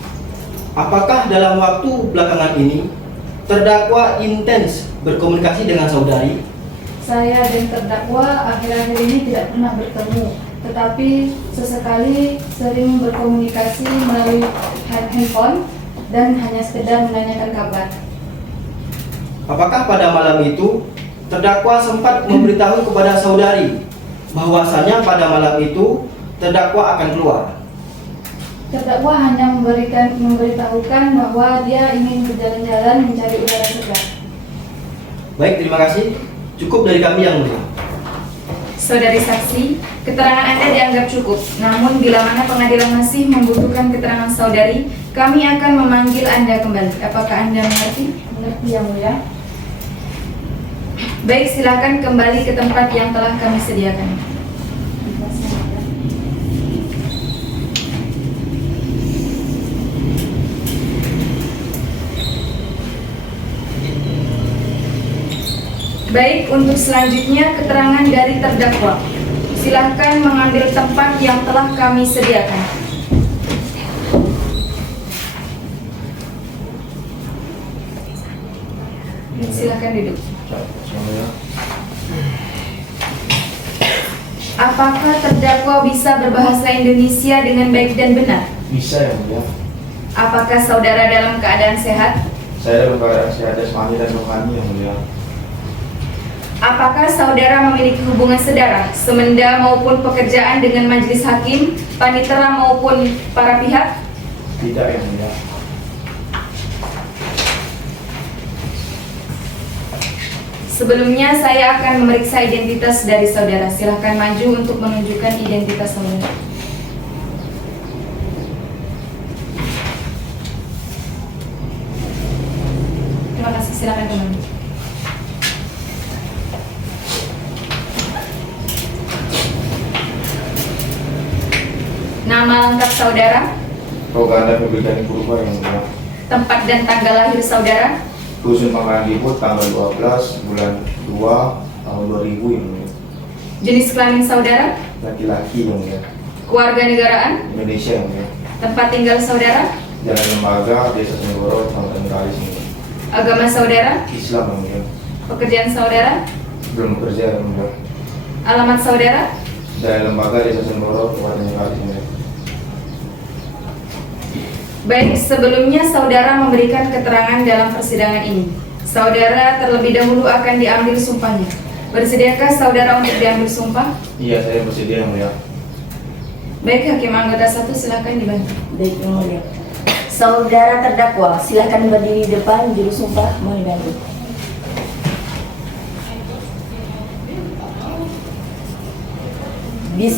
apakah dalam waktu belakangan ini terdakwa intens berkomunikasi dengan saudari? Saya dan terdakwa akhir-akhir ini tidak pernah bertemu, tetapi sesekali sering berkomunikasi melalui handphone dan hanya sekedar menanyakan kabar. Apakah pada malam itu terdakwa sempat memberitahu kepada saudari bahwasanya pada malam itu terdakwa akan keluar? Terdakwa hanya memberitahukan bahwa dia ingin berjalan-jalan mencari udara segar. Baik, terima kasih. Cukup dari kami yang mulia. Saudari saksi, keterangan Anda dianggap cukup. Namun bila mana pengadilan masih membutuhkan keterangan saudari, kami akan memanggil Anda kembali. Apakah Anda mengerti? Mengerti yang mulia. Baik, silakan kembali ke tempat yang telah kami sediakan. Terima kasih, yang mulia. Baik, untuk selanjutnya keterangan dari terdakwa. Silahkan mengambil tempat yang telah kami sediakan. Silahkan duduk. Apakah terdakwa bisa berbahasa Indonesia dengan baik dan benar? Bisa yang mulia. Apakah saudara dalam keadaan sehat? Saya dalam keadaan sehat jasmani dan rohani yang mulia. Apakah saudara memiliki hubungan sedara, semenda maupun pekerjaan dengan majelis hakim, panitera maupun para pihak? Tidak yang mulia. Sebelumnya saya akan memeriksa identitas dari saudara. Silahkan maju untuk menunjukkan identitas saudara. Terima kasih, silakan kembali. Nama lengkap saudara, Roganda Febri Gani Purba yang mulia. tempat dan tanggal lahir saudara, Dusun Pangkalan Diput tanggal 12 bulan 2 tahun 2000 yang mulia. jenis kelamin saudara, Laki-laki yang mulia. keluarga negaraan, Indonesia yang mulia. tempat tinggal saudara, Jalan Lembaga, Desa Senggoro, Kabupaten Kalis yang mulia. agama saudara, Islam yang mulia. pekerjaan saudara, Belum bekerja yang mulia. alamat saudara, Jalan Lembaga, Desa Senggoro, Kabupaten Kalis yang mulia. Baik, sebelumnya saudara memberikan keterangan dalam persidangan ini. Saudara terlebih dahulu akan diambil sumpahnya. Bersediakah saudara untuk diambil sumpah? Iya, saya bersedia yang mulia. Baik, hakim anggota 1 silakan dibantu. Baik yang mulia. Saudara terdakwa, silahkan berdiri di depan juru sumpah, mohon dibantu.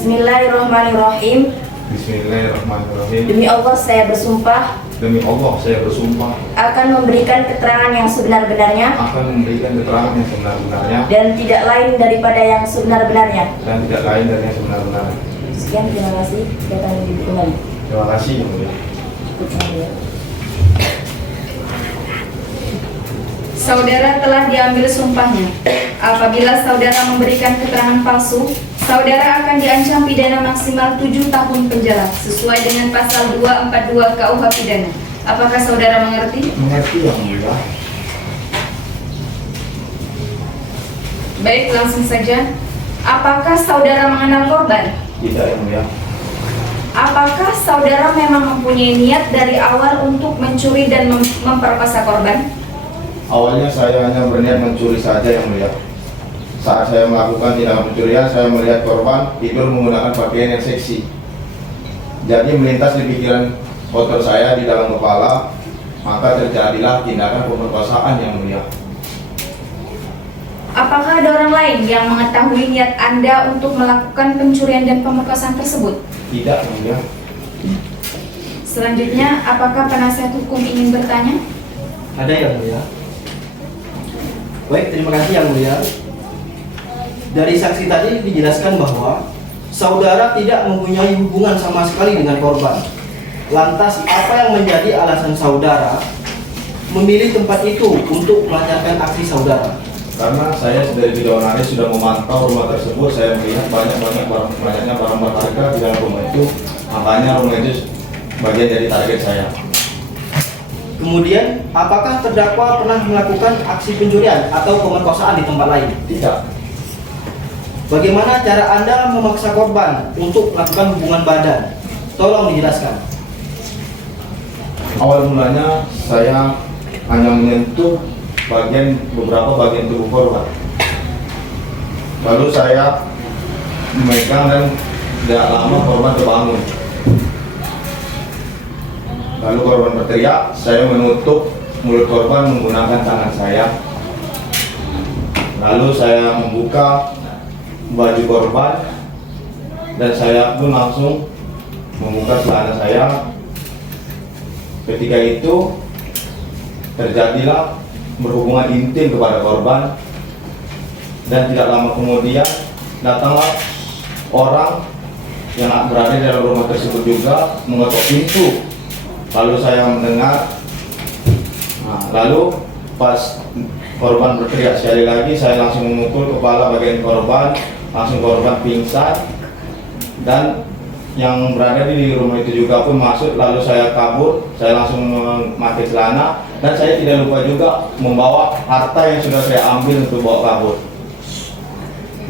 Bismillahirrahmanirrahim. Bismillahirrahmanirrahim. Demi Allah saya bersumpah Demi Allah, saya bersumpah akan memberikan keterangan yang sebenar-benarnya akan memberikan keterangan yang sebenar-benarnya dan tidak lain daripada yang sebenar-benarnya. dan tidak lain dari yang sebenar-benarnya. Sekian, terima kasih. Datang di kembali. Terima kasih yang mulia. Ikut saya. Saudara telah diambil sumpahnya. Apabila saudara memberikan keterangan palsu, saudara akan diancam pidana maksimal 7 tahun penjara sesuai dengan pasal 242 KUH pidana. Apakah saudara mengerti? Mengerti yang mulia. Baik, langsung saja. Apakah saudara mengenal korban? Tidak yang mulia. Apakah saudara memang mempunyai niat dari awal untuk mencuri dan memperkosa korban? Awalnya saya hanya berniat mencuri saja yang mulia. Saat saya melakukan tindakan pencurian, saya melihat korban tidur menggunakan pakaian yang seksi. Jadi melintas di pikiran kotor saya di dalam kepala, maka terjadilah tindakan pemerkosaan yang mulia. Apakah ada orang lain yang mengetahui niat Anda untuk melakukan pencurian dan pemerkosaan tersebut? Tidak yang mulia. Selanjutnya, apakah penasihat hukum ingin bertanya? Ada yang mulia. Baik, terima kasih yang mulia. Dari saksi tadi dijelaskan bahwa saudara tidak mempunyai hubungan sama sekali dengan korban. Lantas, apa yang menjadi alasan saudara memilih tempat itu untuk melancarkan aksi saudara? Karena saya dari video analis sudah memantau rumah tersebut, saya melihat banyaknya barang berharga di dalam rumah itu, makanya rumah itu bagian dari target saya. Kemudian, apakah terdakwa pernah melakukan aksi pencurian atau pemerkosaan di tempat lain? Tidak. Bagaimana cara Anda memaksa korban untuk melakukan hubungan badan? Tolong dijelaskan. Awal mulanya saya hanya menyentuh beberapa bagian tubuh korban. Lalu saya memegang dan tidak lama korban terbangun. Lalu korban berteriak, saya menutup mulut korban menggunakan tangan saya. Lalu saya membuka baju korban dan saya pun langsung membuka celana saya. Ketika itu terjadilah berhubungan intim kepada korban dan tidak lama kemudian datanglah orang yang berada di dalam rumah tersebut juga mengetuk pintu. Lalu saya mendengar, lalu pas korban berteriak sekali lagi, saya langsung memukul kepala bagian korban, langsung korban pingsan, dan yang berada di rumah itu juga pun masuk. Lalu saya kabur, saya langsung memakai celana, dan saya tidak lupa juga membawa harta yang sudah saya ambil untuk bawa kabur.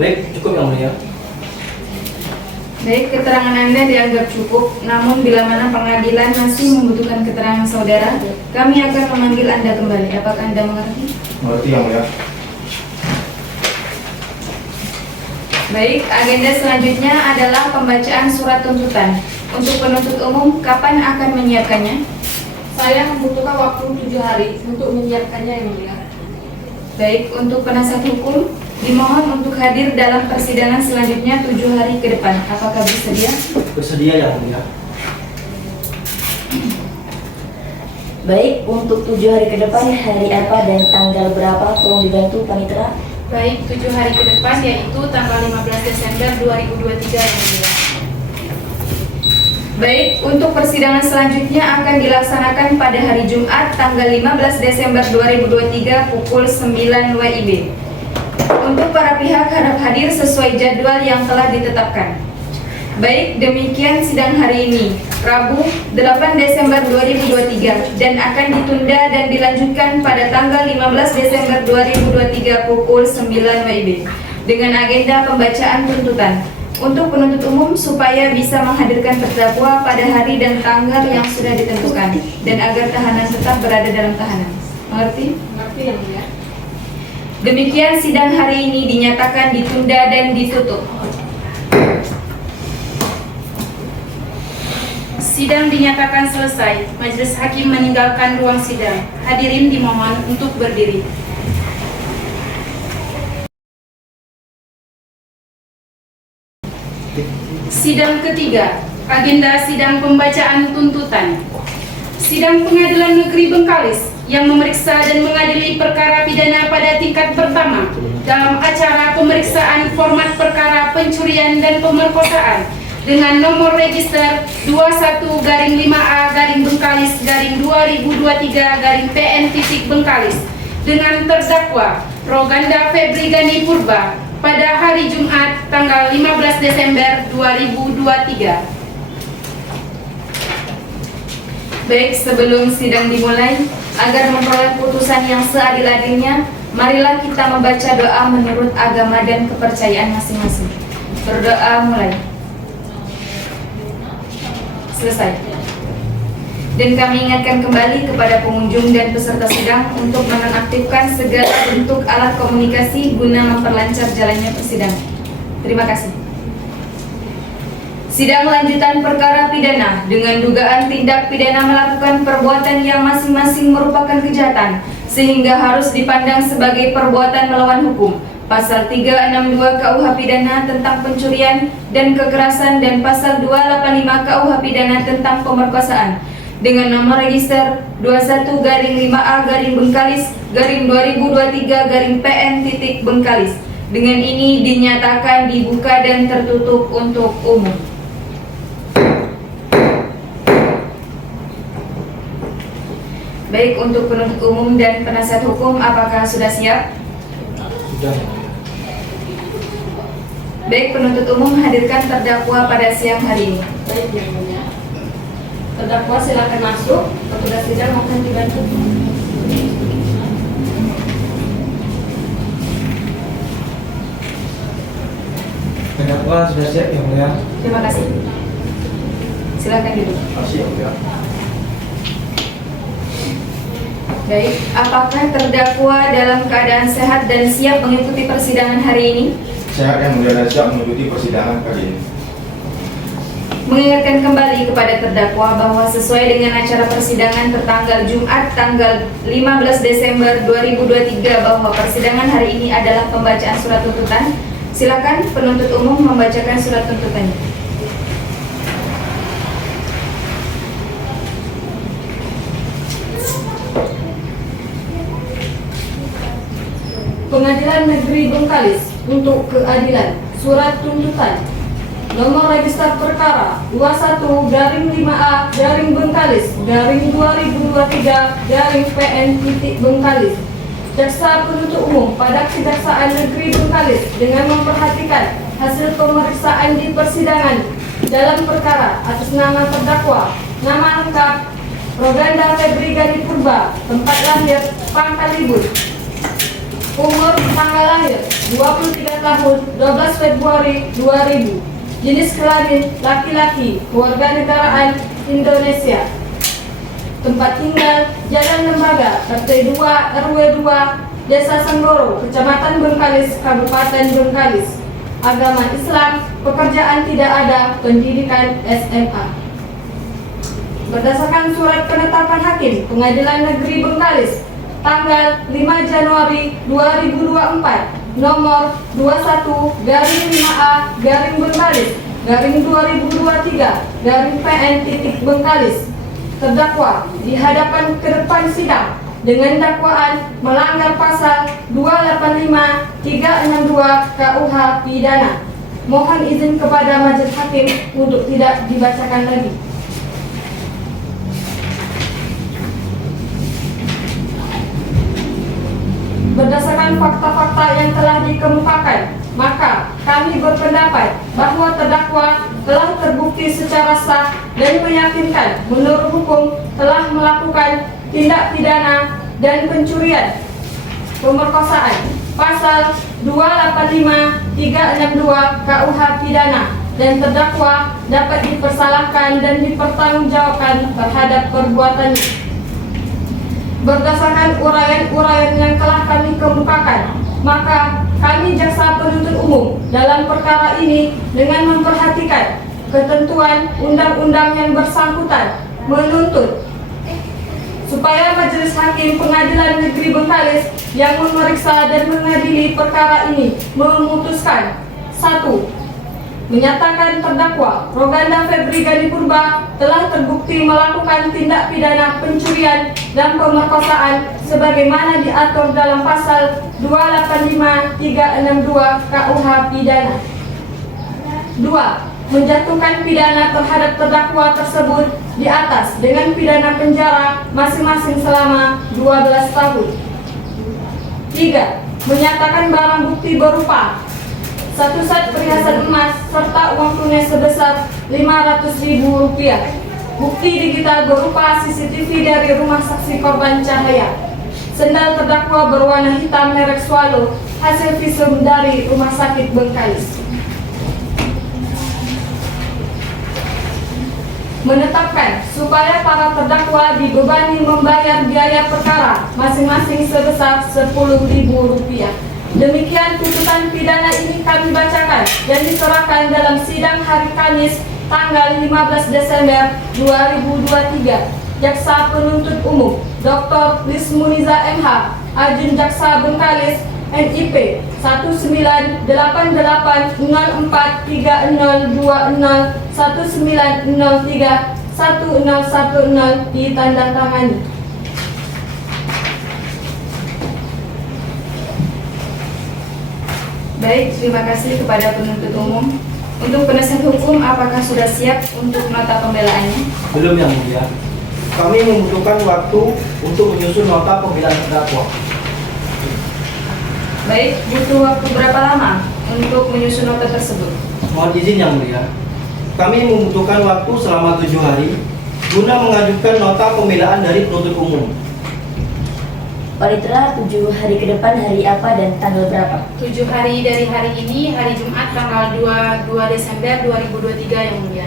Baik, cukup yang mulia. Baik, keterangan Anda dianggap cukup, namun bila mana pengadilan masih membutuhkan keterangan saudara, kami akan memanggil Anda kembali. Apakah Anda mengerti? Mengerti yang mulia. Baik, agenda selanjutnya adalah pembacaan surat tuntutan. Untuk penuntut umum, kapan akan menyiapkannya? Saya membutuhkan waktu 7 hari untuk menyiapkannya yang mulia. Baik, untuk penasihat hukum, dimohon untuk hadir dalam persidangan selanjutnya 7 hari ke depan. Apakah bersedia? Bersedia yang mulia. Baik, untuk 7 hari ke depan, hari apa dan tanggal berapa? Tolong dibantu Panitera. Baik, 7 hari ke depan yaitu tanggal 15 Desember 2023 yang mulia. Baik, untuk persidangan selanjutnya akan dilaksanakan pada hari Jumat tanggal 15 Desember 2023 pukul 9 WIB. Untuk para pihak harap hadir sesuai jadwal yang telah ditetapkan. Baik, demikian sidang hari ini, Rabu 8 Desember 2023 dan akan ditunda dan dilanjutkan pada tanggal 15 Desember 2023 pukul 9 WIB dengan agenda pembacaan tuntutan. Untuk penuntut umum supaya bisa menghadirkan terdakwa pada hari dan tanggal yang sudah ditentukan dan agar tahanan tetap berada dalam tahanan. Mengerti? Mengerti yang mulia. Demikian sidang hari ini dinyatakan ditunda dan ditutup. Sidang dinyatakan selesai. Majelis hakim meninggalkan ruang sidang. Hadirin dimohon untuk berdiri. Sidang ketiga, agenda sidang pembacaan tuntutan. Sidang Pengadilan Negeri Bengkalis yang memeriksa dan mengadili perkara pidana pada tingkat pertama dalam acara pemeriksaan format perkara pencurian dan pemerkosaan dengan nomor register 21-5A-Bengkalis-2023-PN Bengkalis dengan terdakwa Roganda Febri Gani Purba pada hari Jumat tanggal 15 Desember 2023. Baik, sebelum sidang dimulai, agar memperoleh putusan yang seadil-adilnya, marilah kita membaca doa menurut agama dan kepercayaan masing-masing. Berdoa mulai. Selesai. Dan kami ingatkan kembali kepada pengunjung dan peserta sidang untuk menonaktifkan segala bentuk alat komunikasi guna memperlancar jalannya persidangan. Terima kasih. Sidang lanjutan perkara pidana dengan dugaan tindak pidana melakukan perbuatan yang masing-masing merupakan kejahatan sehingga harus dipandang sebagai perbuatan melawan hukum. Pasal 362 KUH Pidana tentang pencurian dan kekerasan dan Pasal 285 KUH Pidana tentang pemerkosaan dengan nomor register 21-Bengkalis-2023-PN-Bengkalis. Dengan ini dinyatakan dibuka dan tertutup untuk umum. Baik, untuk penuntut umum dan penasihat hukum, apakah sudah siap? Sudah. Baik, penuntut umum hadirkan terdakwa pada siang hari ini. Baik yang mulia. Terdakwa silakan masuk. Petugas sidang akan dibantu. Terdakwa sudah siap yang mulia. Terima kasih. Silakan duduk. Masih yang mulia. Baik, apakah terdakwa dalam keadaan sehat dan siap mengikuti persidangan hari ini? Sehat yang mulia dan siap mengikuti persidangan kali ini. Mengingatkan kembali kepada terdakwa bahwa sesuai dengan acara persidangan tertanggal Jumat tanggal 15 Desember 2023 bahwa persidangan hari ini adalah pembacaan surat tuntutan. Silakan penuntut umum membacakan surat tuntutannya. Pengadilan Negeri Bengkalis untuk keadilan. Surat tuntutan. Nomor register perkara 21-5A-Bengkalis-2023-PN-Bengkalis. Jaksa penuntut umum pada Kejaksaan Negeri Bengkalis dengan memperhatikan hasil pemeriksaan di persidangan dalam perkara atas nama terdakwa, nama lengkap Roganda Febri Gani Purba, tempat lahir Pangkalibun, umur tanggal lahir 23 tahun 12 Februari 2000, jenis kelamin laki-laki, kewarganegaraan Indonesia. Tempat tinggal Jalan Lembaga, RT 2 RW 2, Desa Senggoro, Kecamatan Bengkalis, Kabupaten Bengkalis. Agama Islam, pekerjaan tidak ada, pendidikan SMA. Berdasarkan surat penetapan hakim Pengadilan Negeri Bengkalis tanggal 5 Januari 2024 nomor 21-Bengkalis-2023-PN terdakwa di hadapan ke depan sidang dengan dakwaan melanggar pasal 285 362 KUH pidana. Mohon izin kepada majelis hakim untuk tidak dibacakan lagi. Berdasarkan fakta-fakta yang telah dikemukakan, maka kami berpendapat bahwa terdakwa telah terbukti secara sah dan meyakinkan menurut hukum telah melakukan tindak pidana dan pencurian, pemerkosaan, pasal 285 362 KUH pidana, dan terdakwa dapat dipersalahkan dan dipertanggungjawabkan terhadap perbuatannya. Berdasarkan uraian-uraian yang telah kami kemukakan, maka kami jaksa penuntut umum dalam perkara ini dengan memperhatikan ketentuan undang-undang yang bersangkutan menuntut supaya Majelis Hakim Pengadilan Negeri Bengkalis yang memeriksa dan mengadili perkara ini memutuskan: 1. Menyatakan terdakwa Roganda Febri Gani Purba telah terbukti melakukan tindak pidana pencurian dan pemerkosaan sebagaimana diatur dalam pasal 285 362 KUH pidana. 2. Menjatuhkan pidana terhadap terdakwa tersebut di atas dengan pidana penjara masing-masing selama 12 tahun. 3. Menyatakan barang bukti berupa 1 set perhiasan emas serta uang tunai sebesar Rp500.000. Bukti digital berupa CCTV dari rumah saksi korban Cahaya. Sendal terdakwa berwarna hitam merek Swallow hasil visum dari Rumah Sakit Bengkalis. Menetapkan supaya para terdakwa dibebani membayar biaya perkara masing-masing sebesar Rp10.000. Demikian tuntutan pidana ini kami bacakan dan diserahkan dalam sidang hari Kamis tanggal 15 Desember 2023. Jaksa penuntut umum Dr. Lismuniza MH, Ajun Jaksa Bengkalis, NIP 1980402019031010 ditandatangani. Baik, terima kasih kepada penuntut umum. Untuk penasihat hukum, apakah sudah siap untuk nota pembelaannya? Belum, Yang Mulia. Kami membutuhkan waktu untuk menyusun nota pembelaan terdakwa. Baik, butuh waktu berapa lama untuk menyusun nota tersebut? Mohon izin, Yang Mulia. Kami membutuhkan waktu selama 7 hari guna mengajukan nota pembelaan dari penuntut umum. Panitera, 7 hari ke depan hari apa dan tanggal berapa? 7 hari dari hari ini, hari Jumat tanggal 2 Desember 2023 yang mulia.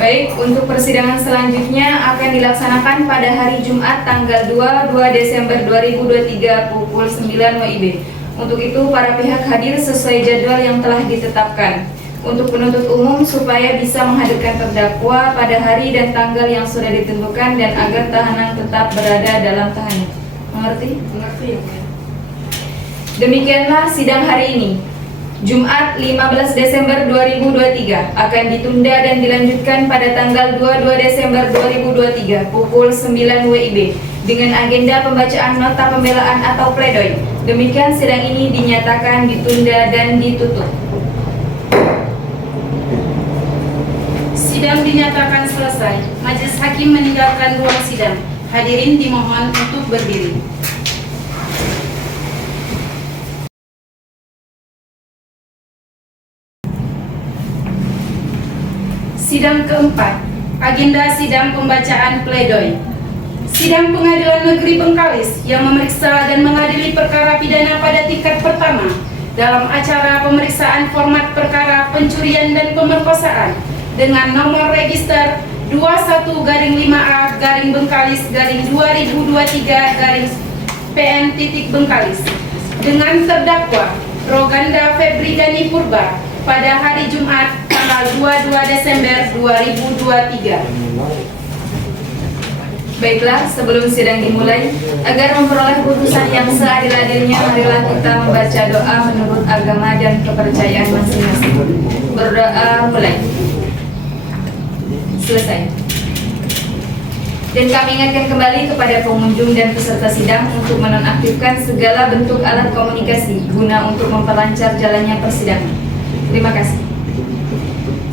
Baik, untuk persidangan selanjutnya akan dilaksanakan pada hari Jumat tanggal 2 Desember 2023 pukul 9 WIB. Untuk itu, para pihak hadir sesuai jadwal yang telah ditetapkan. Untuk penuntut umum supaya bisa menghadirkan terdakwa pada hari dan tanggal yang sudah ditentukan dan agar tahanan tetap berada dalam tahanan. Mengerti? Mengerti ya, Bu. Demikianlah sidang hari ini. Jumat 15 Desember 2023 akan ditunda dan dilanjutkan pada tanggal 22 Desember 2023 pukul 9 WIB dengan agenda pembacaan nota pembelaan atau pledoi. Demikian sidang ini dinyatakan ditunda dan ditutup. Sidang dinyatakan selesai. Majelis Hakim meninggalkan ruang sidang. Hadirin dimohon untuk berdiri. Sidang keempat. Agenda sidang pembacaan pledoi. Sidang Pengadilan Negeri Bengkalis yang memeriksa dan mengadili perkara pidana pada tingkat pertama dalam acara pemeriksaan format perkara pencurian dan pemerkosaan dengan nomor register 21-2023-2023-PN.Bengkalis dengan terdakwa Roganda Febri Gani Purba pada hari Jumat tanggal 22 Desember 2023. Baiklah, sebelum sidang dimulai, agar memperoleh putusan yang seadil-adilnya, marilah kita membaca doa menurut agama dan kepercayaan masing-masing. Berdoa mulai. Selesai. Dan kami ingatkan kembali kepada pengunjung dan peserta sidang untuk menonaktifkan segala bentuk alat komunikasi guna untuk memperlancar jalannya persidangan. Terima kasih.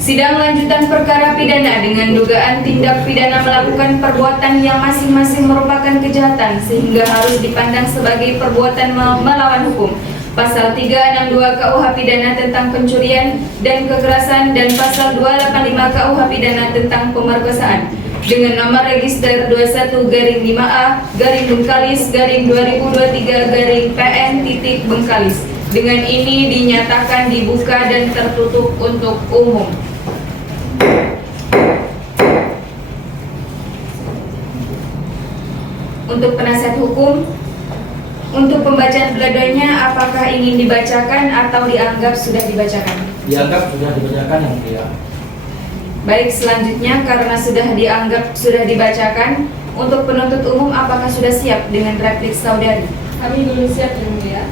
Sidang lanjutan perkara pidana dengan dugaan tindak pidana melakukan perbuatan yang masing-masing merupakan kejahatan sehingga harus dipandang sebagai perbuatan melawan hukum. Pasal 362 KUH Pidana tentang pencurian dan kekerasan dan pasal 285 KUH Pidana tentang pemerkosaan dengan nomor register 21-5A-Bengkalis-2023-PN.Bengkalis. Dengan ini dinyatakan dibuka dan tertutup untuk umum. Untuk penasihat hukum, untuk pembacaan pledoinya apakah ingin dibacakan atau dianggap sudah dibacakan? Dianggap sudah dibacakan yang mulia. Baik, selanjutnya karena sudah dianggap sudah dibacakan, untuk penuntut umum apakah sudah siap dengan replik saudari? Kami belum siap yang mulia.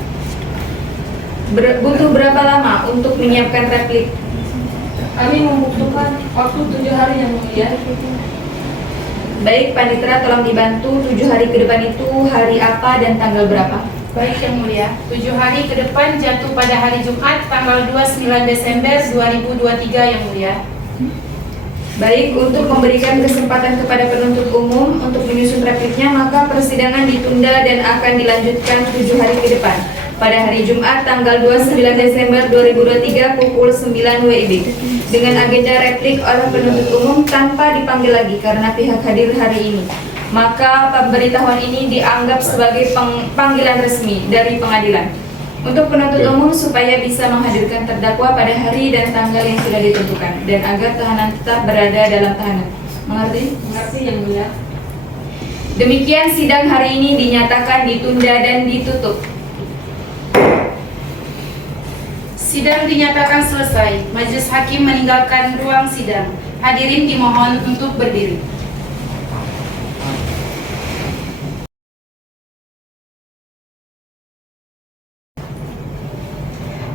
Butuh berapa lama untuk menyiapkan replik? Kami membutuhkan waktu 7 hari yang mulia. Baik, Panitera tolong dibantu 7 hari ke depan itu hari apa dan tanggal berapa? Baik Yang Mulia, 7 hari ke depan jatuh pada hari Jumat tanggal 29 Desember 2023 Yang Mulia. Baik, untuk memberikan kesempatan kepada penuntut umum untuk menyusun repliknya, maka persidangan ditunda dan akan dilanjutkan 7 hari ke depan pada hari Jumat tanggal 29 Desember 2023 pukul 9 WIB dengan agenda replik oleh penuntut umum tanpa dipanggil lagi karena pihak hadir hari ini. Maka pemberitahuan ini dianggap sebagai panggilan resmi dari pengadilan untuk penuntut umum supaya bisa menghadirkan terdakwa pada hari dan tanggal yang sudah ditentukan dan agar tahanan tetap berada dalam tahanan. Mengerti? Mengerti yang mulia. Demikian sidang hari ini dinyatakan ditunda dan ditutup. Sidang dinyatakan selesai. Majelis Hakim meninggalkan ruang sidang. Hadirin dimohon untuk berdiri.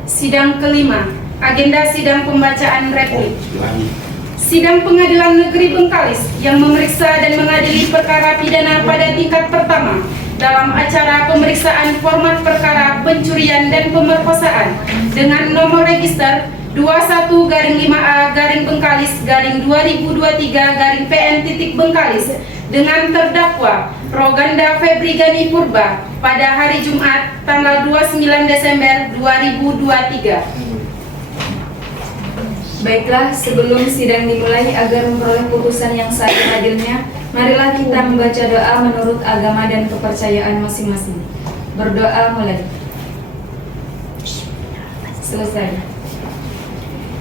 Sidang kelima. Agenda sidang pembacaan replik. Sidang Pengadilan Negeri Bengkalis yang memeriksa dan mengadili perkara pidana pada tingkat pertama dalam acara pemeriksaan format perkara pencurian dan pemerkosaan dengan nomor register 21-5A-Bengkalis-2023-PN.Bengkalis dengan terdakwa Roganda Febri Gani Purba pada hari Jumat tanggal 29 Desember 2023. Baiklah, sebelum sidang dimulai agar memperoleh putusan yang seadil-adilnya, marilah kita membaca doa menurut agama dan kepercayaan masing-masing. Berdoa mulai. Selesai.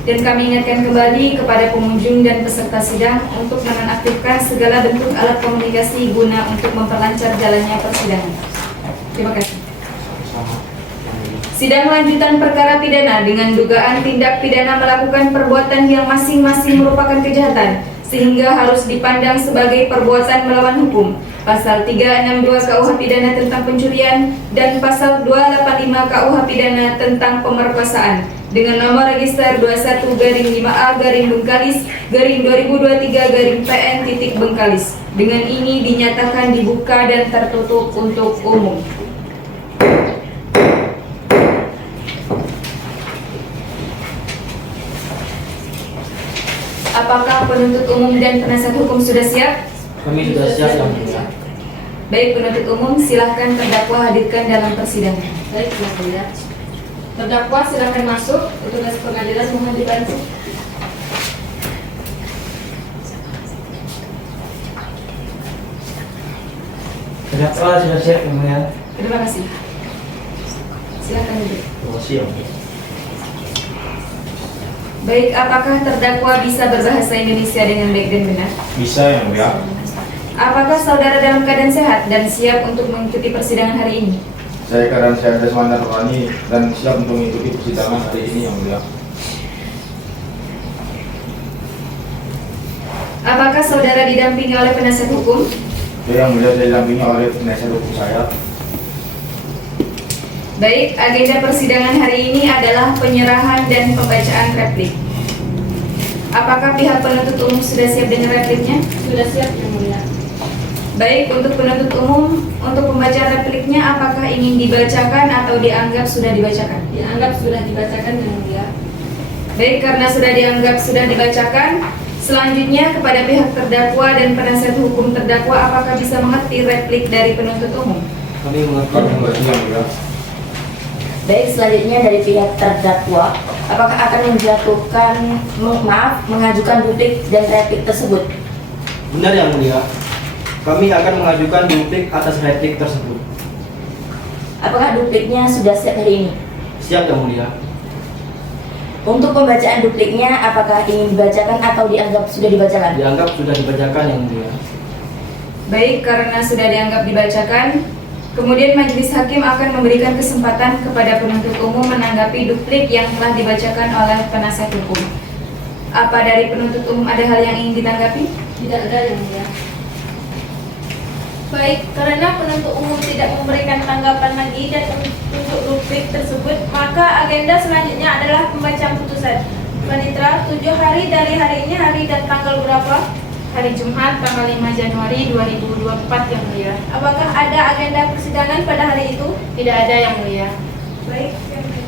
Dan kami ingatkan kembali kepada pengunjung dan peserta sidang untuk menonaktifkan segala bentuk alat komunikasi guna untuk memperlancar jalannya persidangan. Terima kasih. Sidang lanjutan perkara pidana dengan dugaan tindak pidana melakukan perbuatan yang masing-masing merupakan kejahatan sehingga harus dipandang sebagai perbuatan melawan hukum. Pasal 362 KUH Pidana tentang pencurian dan pasal 285 KUH Pidana tentang pemerkosaan dengan nomor register 21-5A-Bengkalis-2023-PN.Bengkalis. Dengan ini dinyatakan dibuka dan tertutup untuk umum. Apakah penuntut umum dan penasihat hukum sudah siap? Kami sudah siap yang mulia. Baik, penuntut umum, silahkan terdakwa hadirkan dalam persidangan. Baik, yang mulia. Terdakwa silakan masuk. Petugas pengadilan mohon dibantu. Terdakwa sudah siap yang mulia. Terima kasih. Silahkan duduk. Terima kasih. Baik, apakah terdakwa bisa berbahasa Indonesia dengan baik dan benar? Bisa yang mulia. Apakah saudara dalam keadaan sehat dan siap untuk mengikuti persidangan hari ini? Saya keadaan sehat jasmani dan rohani dan siap untuk mengikuti persidangan hari ini yang mulia. Apakah saudara didampingi oleh penasihat hukum? Yang mulia, saya didampingi oleh penasihat hukum saya. Baik, agenda persidangan hari ini adalah penyerahan dan pembacaan replik. Apakah pihak penuntut umum sudah siap dengan repliknya? Sudah siap yang mulia. Baik, untuk penuntut umum, untuk pembacaan repliknya apakah ingin dibacakan atau dianggap sudah dibacakan? Dianggap sudah dibacakan yang mulia. Baik, karena sudah dianggap sudah dibacakan, selanjutnya kepada pihak terdakwa dan penasihat hukum terdakwa, apakah bisa mengerti replik dari penuntut umum? Kami mengerti. Kami mengerti yang mulia. Baik, selanjutnya dari pihak terdakwa, apakah akan mengajukan duplik dan replik tersebut? Benar yang mulia. Kami akan mengajukan duplik atas replik tersebut. Apakah dupliknya sudah siap hari ini? Siap yang mulia. Untuk pembacaan dupliknya, apakah ingin dibacakan atau dianggap sudah dibacakan? Dianggap sudah dibacakan yang mulia. Baik, karena sudah dianggap dibacakan, kemudian majelis hakim akan memberikan kesempatan kepada penuntut umum menanggapi duplik yang telah dibacakan oleh penasihat hukum. Apa dari penuntut umum ada hal yang ingin ditanggapi? Tidak ada yang mulia. Baik, karena penuntut umum tidak memberikan tanggapan lagi dan untuk duplik tersebut, maka agenda selanjutnya adalah pembacaan putusan. Panitera, 7 hari dari hari ini, hari dan tanggal berapa? Hari Jumat tanggal 5 Januari 2024 yang mulia. Apakah ada agenda persidangan pada hari itu? Tidak ada yang mulia. Baik, yang mulia.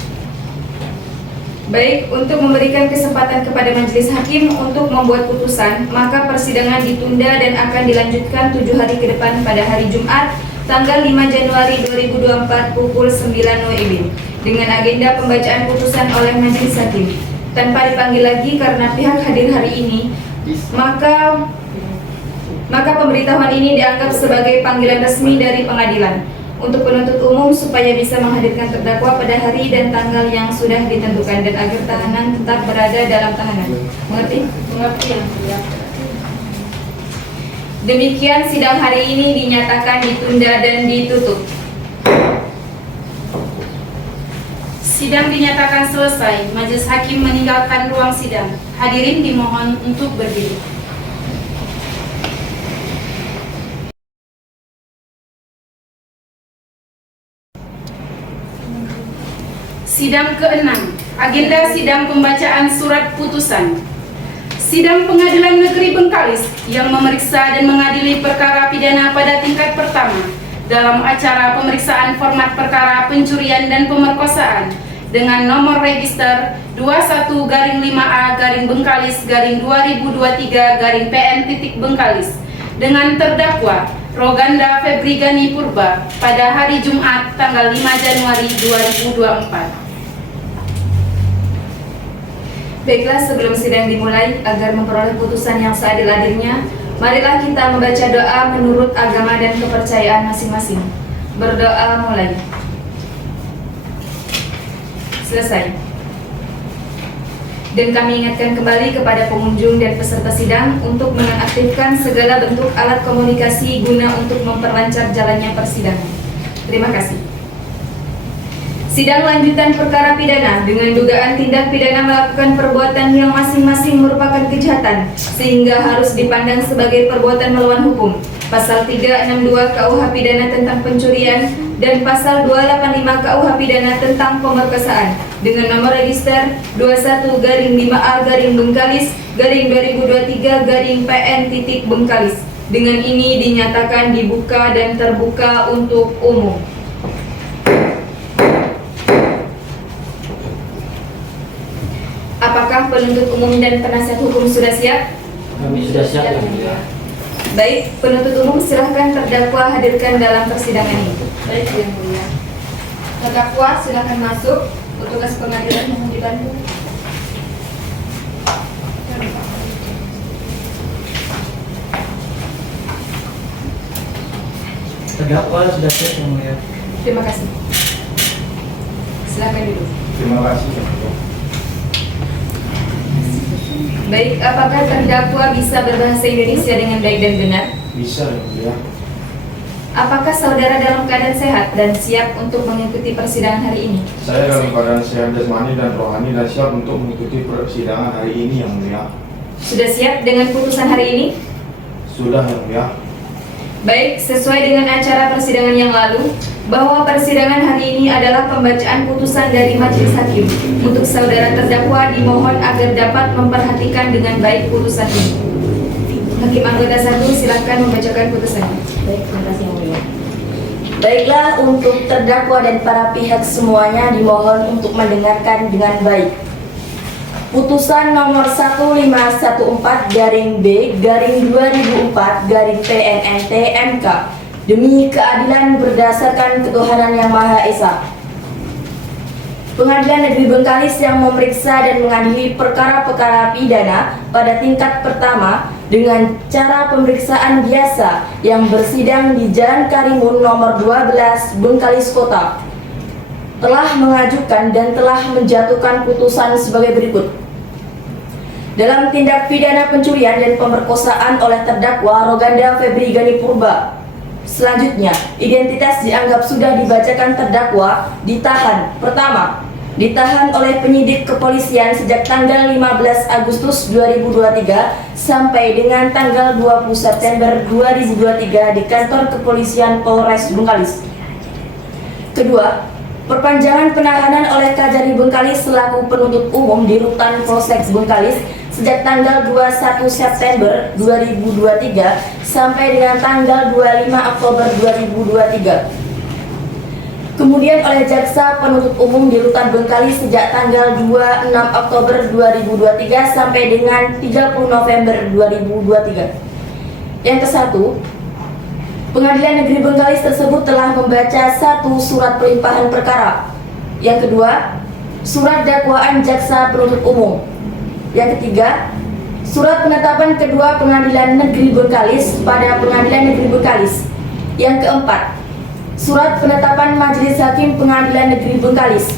Baik, untuk memberikan kesempatan kepada majelis hakim untuk membuat putusan, maka persidangan ditunda dan akan dilanjutkan 7 hari ke depan pada hari Jumat, tanggal 5 Januari 2024 pukul 9 WIB, dengan agenda pembacaan putusan oleh majelis hakim. Tanpa dipanggil lagi karena pihak hadir hari ini, maka pemberitahuan ini dianggap sebagai panggilan resmi dari pengadilan untuk penuntut umum supaya bisa menghadirkan terdakwa pada hari dan tanggal yang sudah ditentukan dan agar tahanan tetap berada dalam tahanan. Mengerti? Mengerti yang mulia. Demikian sidang hari ini dinyatakan ditunda dan ditutup. Sidang dinyatakan selesai. Majelis hakim meninggalkan ruang sidang. Hadirin dimohon untuk berdiri. Sidang ke-6. Agenda sidang pembacaan surat putusan. Sidang Pengadilan Negeri Bengkalis yang memeriksa dan mengadili perkara pidana pada tingkat pertama dalam acara pemeriksaan format perkara pencurian dan pemerkosaan dengan nomor register 21-Bengkalis-2023-PN.Bengkalis dengan terdakwa Roganda Febri Gani Purba pada hari Jumat tanggal 5 Januari 2024. Baiklah, sebelum sidang dimulai, agar memperoleh putusan yang seadil-adilnya, marilah kita membaca doa menurut agama dan kepercayaan masing-masing. Berdoa mulai. Selesai. Dan kami ingatkan kembali kepada pengunjung dan peserta sidang untuk menonaktifkan segala bentuk alat komunikasi guna untuk memperlancar jalannya persidangan. Terima kasih. Sidang lanjutan perkara pidana dengan dugaan tindak pidana melakukan perbuatan yang masing-masing merupakan kejahatan sehingga harus dipandang sebagai perbuatan melawan hukum. Pasal 362 KUH Pidana tentang pencurian dan Pasal 285 KUH Pidana tentang pemerkosaan dengan nomor register 21-Bengkalis-2023-PN.Bengkalis. Dengan ini dinyatakan dibuka dan terbuka untuk umum. Apakah penuntut umum dan penasihat hukum sudah siap? Kami sudah siap yang mulia. Baik, penuntut umum silahkan terdakwa hadirkan dalam persidangan ini. Baik, yang mulia. Terdakwa silakan masuk. Petugas pengadilan mohon dibantu. Terdakwa sudah siap yang mulia. Terima kasih. Silakan duduk. Terima kasih yang mulia. Baik, apakah terdakwa bisa berbahasa Indonesia dengan baik dan benar? Bisa yang mulia. Apakah saudara dalam keadaan sehat dan siap untuk mengikuti persidangan hari ini? Saya dalam keadaan sehat jasmani dan rohani dan siap untuk mengikuti persidangan hari ini yang mulia. Sudah siap dengan putusan hari ini? Sudah yang mulia. Baik, sesuai dengan acara persidangan yang lalu, bahwa persidangan hari ini adalah pembacaan putusan dari majelis hakim. Untuk saudara terdakwa dimohon agar dapat memperhatikan dengan baik putusan ini. Hakim anggota 1, silakan membacakan putusannya. Baik, terima kasih yang mulia. Baiklah, untuk terdakwa dan para pihak semuanya dimohon untuk mendengarkan dengan baik. Putusan nomor 15/B/2004/PNNT MK demi keadilan berdasarkan ketuhanan yang Maha Esa. Pengadilan Negeri Bengkalis yang memeriksa dan mengadili perkara-perkara pidana pada tingkat pertama dengan cara pemeriksaan biasa yang bersidang di Jalan Karimun nomor 12 Bengkalis Kota telah mengajukan dan telah menjatuhkan putusan sebagai berikut. Dalam tindak pidana pencurian dan pemerkosaan oleh terdakwa Roganda Febri Gani Purba. Selanjutnya, identitas dianggap sudah dibacakan terdakwa ditahan. Pertama, ditahan oleh penyidik kepolisian sejak tanggal 15 Agustus 2023 sampai dengan tanggal 20 September 2023 di kantor kepolisian Polres Bengkalis. Kedua, perpanjangan penahanan oleh Kajari Bengkalis selaku penuntut umum di Rutan Polsek Bengkalis sejak tanggal 21 September 2023 sampai dengan tanggal 25 Oktober 2023. Kemudian oleh Jaksa Penuntut Umum di Rutan Bengkalis sejak tanggal 26 Oktober 2023 sampai dengan 30 November 2023. Yang ke-1, Pengadilan Negeri Bengkalis tersebut telah membaca 1 surat pelimpahan perkara. Yang kedua, surat dakwaan Jaksa Penuntut Umum. Yang ketiga, surat penetapan kedua Pengadilan Negeri Bengkalis pada Pengadilan Negeri Bengkalis. Yang keempat, surat penetapan Majelis Hakim Pengadilan Negeri Bengkalis.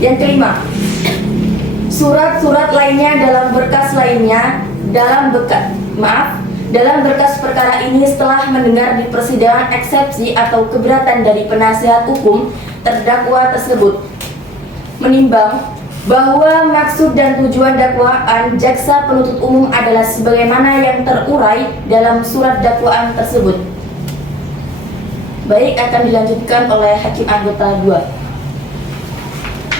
Yang kelima, surat-surat lainnya dalam berkas lainnya dalam berkas perkara ini setelah mendengar di persidangan eksepsi atau keberatan dari penasihat hukum terdakwa tersebut, menimbang bahwa maksud dan tujuan dakwaan Jaksa Penuntut Umum adalah sebagaimana yang terurai dalam surat dakwaan tersebut. Baik, akan dilanjutkan oleh Hakim Anggota 2.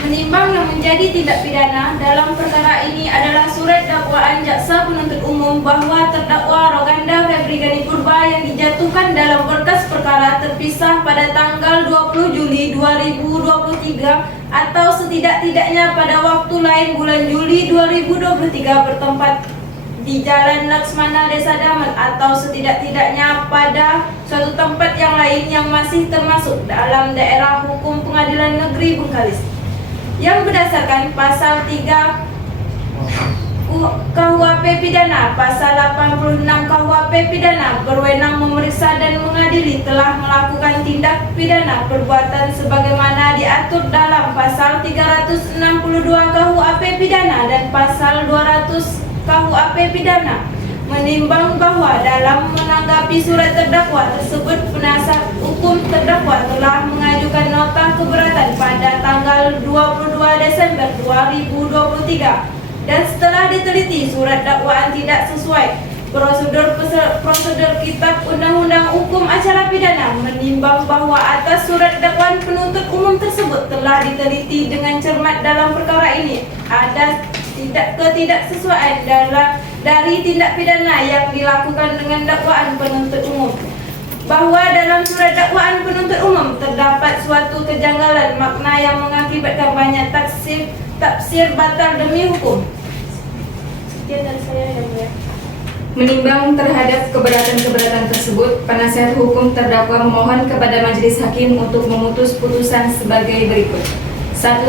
Menimbang yang menjadi tindak pidana dalam perkara ini adalah surat dakwaan Jaksa Penuntut Umum bahwa terdakwa Roganda Febri Gani Purba yang dijatuhkan dalam berkas perkara terpisah pada tanggal 20 Juli 2023 atau setidak-tidaknya pada waktu lain bulan Juli 2023 bertempat di Jalan Laksmana Desa Damat atau setidak-tidaknya pada suatu tempat yang lain yang masih termasuk dalam daerah hukum Pengadilan Negeri Bengkalis, yang berdasarkan pasal 3 KUHP Pidana, pasal 86 KUHP Pidana berwenang memeriksa dan mengadili telah melakukan tindak pidana perbuatan sebagaimana diatur dalam pasal 362 KUHP Pidana dan pasal 200 KUHP Pidana. Menimbang bahwa dalam menanggapi surat terdakwa tersebut, penasihat hukum terdakwa telah mengajukan nota keberatan pada tanggal 22 Desember 2023 dan setelah diteliti surat dakwaan tidak sesuai prosedur Kitab Undang-Undang Hukum Acara Pidana, menimbang bahwa atas surat dakwaan penuntut umum tersebut telah diteliti dengan cermat dalam perkara ini ada ketidaksesuaian dari tindak pidana yang dilakukan dengan dakwaan penuntut umum, bahwa dalam surat dakwaan penuntut umum terdapat suatu kejanggalan makna yang mengakibatkan banyak tafsir batal demi hukum. Sekian dari saya, yang mulia. Menimbang terhadap keberatan-keberatan tersebut, penasihat hukum terdakwa memohon kepada majelis hakim untuk memutus putusan sebagai berikut. 1.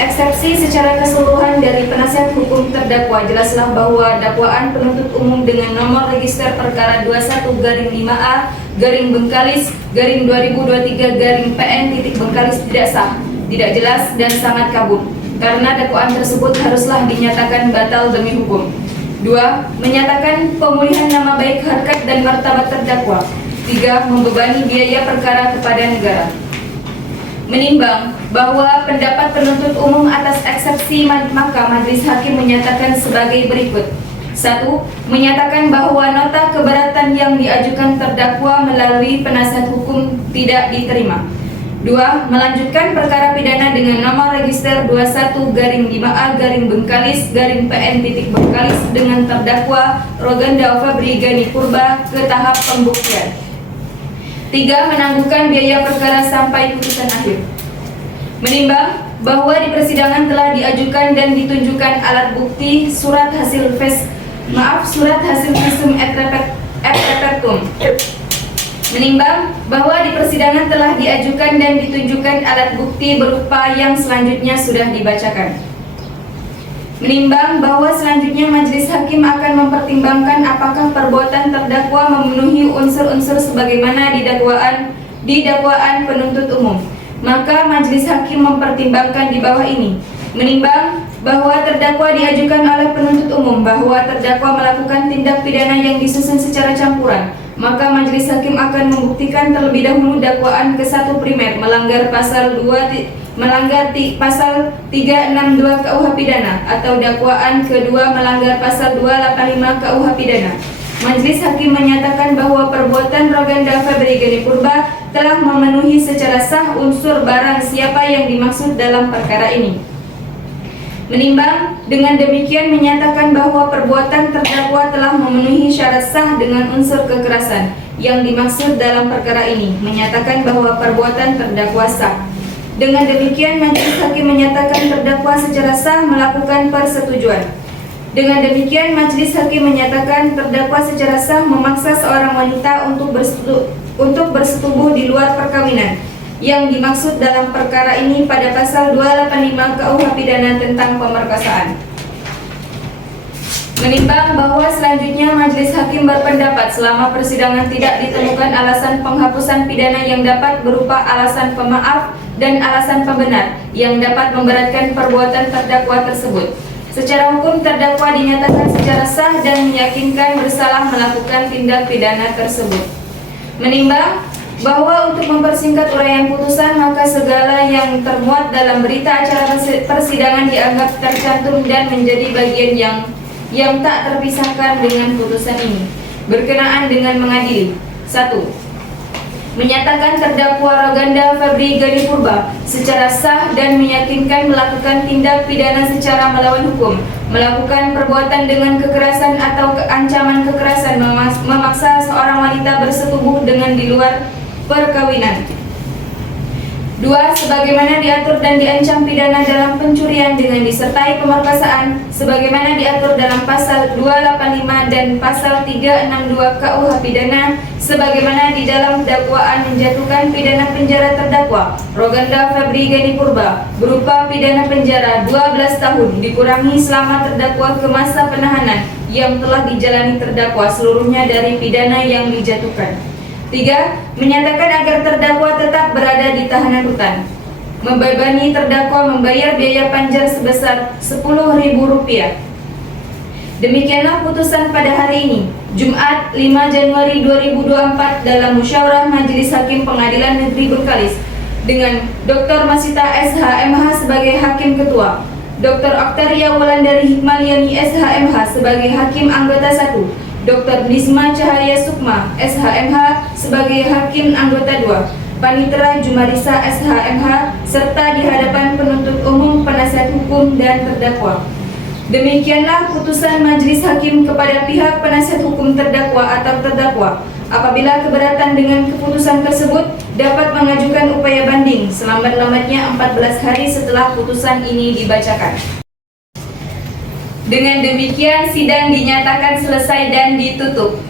Eksepsi secara keseluruhan dari penasihat hukum terdakwa jelaslah bahwa dakwaan penuntut umum dengan nomor register perkara 21-5A Bengkalis 2023 PN Bengkalis tidak sah. tidak jelas dan sangat kabur, karena dakwaan tersebut haruslah dinyatakan batal demi hukum. 2. Menyatakan pemulihan nama baik, harkat, dan martabat terdakwa. 3. Membebani biaya perkara kepada negara. Menimbang bahwa pendapat penuntut umum atas eksepsi maka majelis hakim menyatakan sebagai berikut. 1. Menyatakan bahwa nota keberatan yang diajukan terdakwa melalui penasihat hukum tidak diterima. 2. Melanjutkan perkara pidana dengan nomor register 21-BA-Bengkalis-PN dengan terdakwa Roganda Febri Gani Purba ke tahap pembuktian. 3. Menangguhkan biaya perkara sampai putusan akhir. Menimbang bahwa di persidangan telah diajukan dan ditunjukkan alat bukti surat hasil visum et repertum. Menimbang bahwa di persidangan telah diajukan dan ditunjukkan alat bukti berupa yang selanjutnya sudah dibacakan. Menimbang bahwa selanjutnya majelis hakim akan mempertimbangkan apakah perbuatan terdakwa memenuhi unsur-unsur sebagaimana di dakwaan penuntut umum, maka majelis hakim mempertimbangkan di bawah ini. Menimbang bahwa terdakwa diajukan oleh penuntut umum bahwa terdakwa melakukan tindak pidana yang disusun secara campuran, maka majelis hakim akan membuktikan terlebih dahulu dakwaan ke-1 primer melanggar pasal 362 KUH pidana atau dakwaan kedua melanggar pasal 285 KUH pidana. Majelis hakim menyatakan bahwa perbuatan Roganda Febri Gani Purba telah memenuhi secara sah unsur barang siapa yang dimaksud dalam perkara ini. Menimbang dengan demikian menyatakan bahwa perbuatan terdakwa telah memenuhi syarat sah dengan unsur kekerasan yang dimaksud dalam perkara ini, menyatakan bahwa perbuatan terdakwa sah. Dengan demikian majelis hakim menyatakan terdakwa secara sah melakukan persetujuan. Dengan demikian majelis hakim menyatakan terdakwa secara sah memaksa seorang wanita untuk bersetubuh di luar perkawinan yang dimaksud dalam perkara ini pada pasal 285 KUH pidana tentang pemerkosaan. Menimbang bahwa selanjutnya majelis hakim berpendapat selama persidangan tidak ditemukan alasan penghapusan pidana yang dapat berupa alasan pemaaf dan alasan pembenar yang dapat memberatkan perbuatan terdakwa tersebut. Secara hukum terdakwa dinyatakan secara sah dan meyakinkan bersalah melakukan tindak pidana tersebut. Menimbang bahwa untuk mempersingkat uraian putusan maka segala yang termuat dalam berita acara persidangan dianggap tercantum dan menjadi bagian yang tak terpisahkan dengan putusan ini berkenaan dengan mengadili. 1. Menyatakan terdakwa Roganda Febri Gani Purba secara sah dan meyakinkan melakukan tindak pidana secara melawan hukum, melakukan perbuatan dengan kekerasan atau ancaman kekerasan memaksa seorang wanita bersetubuh dengan di luar perkawinan. 2. Sebagaimana diatur dan diancam pidana dalam pencurian dengan disertai pemerkosaan sebagaimana diatur dalam pasal 285 dan pasal 362 KUH pidana sebagaimana di dalam dakwaan menjatuhkan pidana penjara terdakwa Roganda Febri Gani Purba berupa pidana penjara 12 tahun dikurangi selama terdakwa ke masa penahanan yang telah dijalani terdakwa seluruhnya dari pidana yang dijatuhkan. 3. Menyatakan agar terdakwa tetap berada di tahanan rutan. Membebani terdakwa membayar biaya panjar sebesar Rp10.000. Demikianlah putusan pada hari ini, Jumat 5 Januari 2024 dalam musyawarah Majelis Hakim Pengadilan Negeri Bengkalis dengan Dr. Masita SH.MH sebagai Hakim Ketua, Dr. Oktaria Wulandari Hikmaliani SH.MH sebagai Hakim Anggota 1, Dr. Nisma Cahaya Sukma SH.MH sebagai Hakim Anggota 2, Panitera Jumarisa SH.MH serta di hadapan penuntut umum, penasihat hukum, dan terdakwa. Demikianlah putusan majelis hakim kepada pihak penasihat hukum terdakwa atau terdakwa. Apabila keberatan dengan keputusan tersebut, dapat mengajukan upaya banding selambat-lambatnya 14 hari setelah putusan ini dibacakan. Dengan demikian, sidang dinyatakan selesai dan ditutup.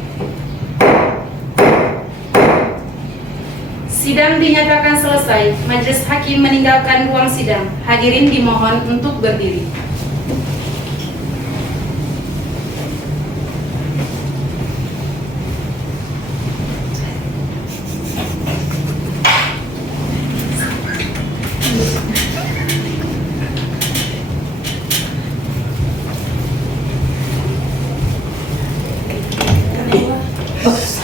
Sidang dinyatakan selesai. Majelis hakim meninggalkan ruang sidang. Hadirin dimohon untuk berdiri. Oh,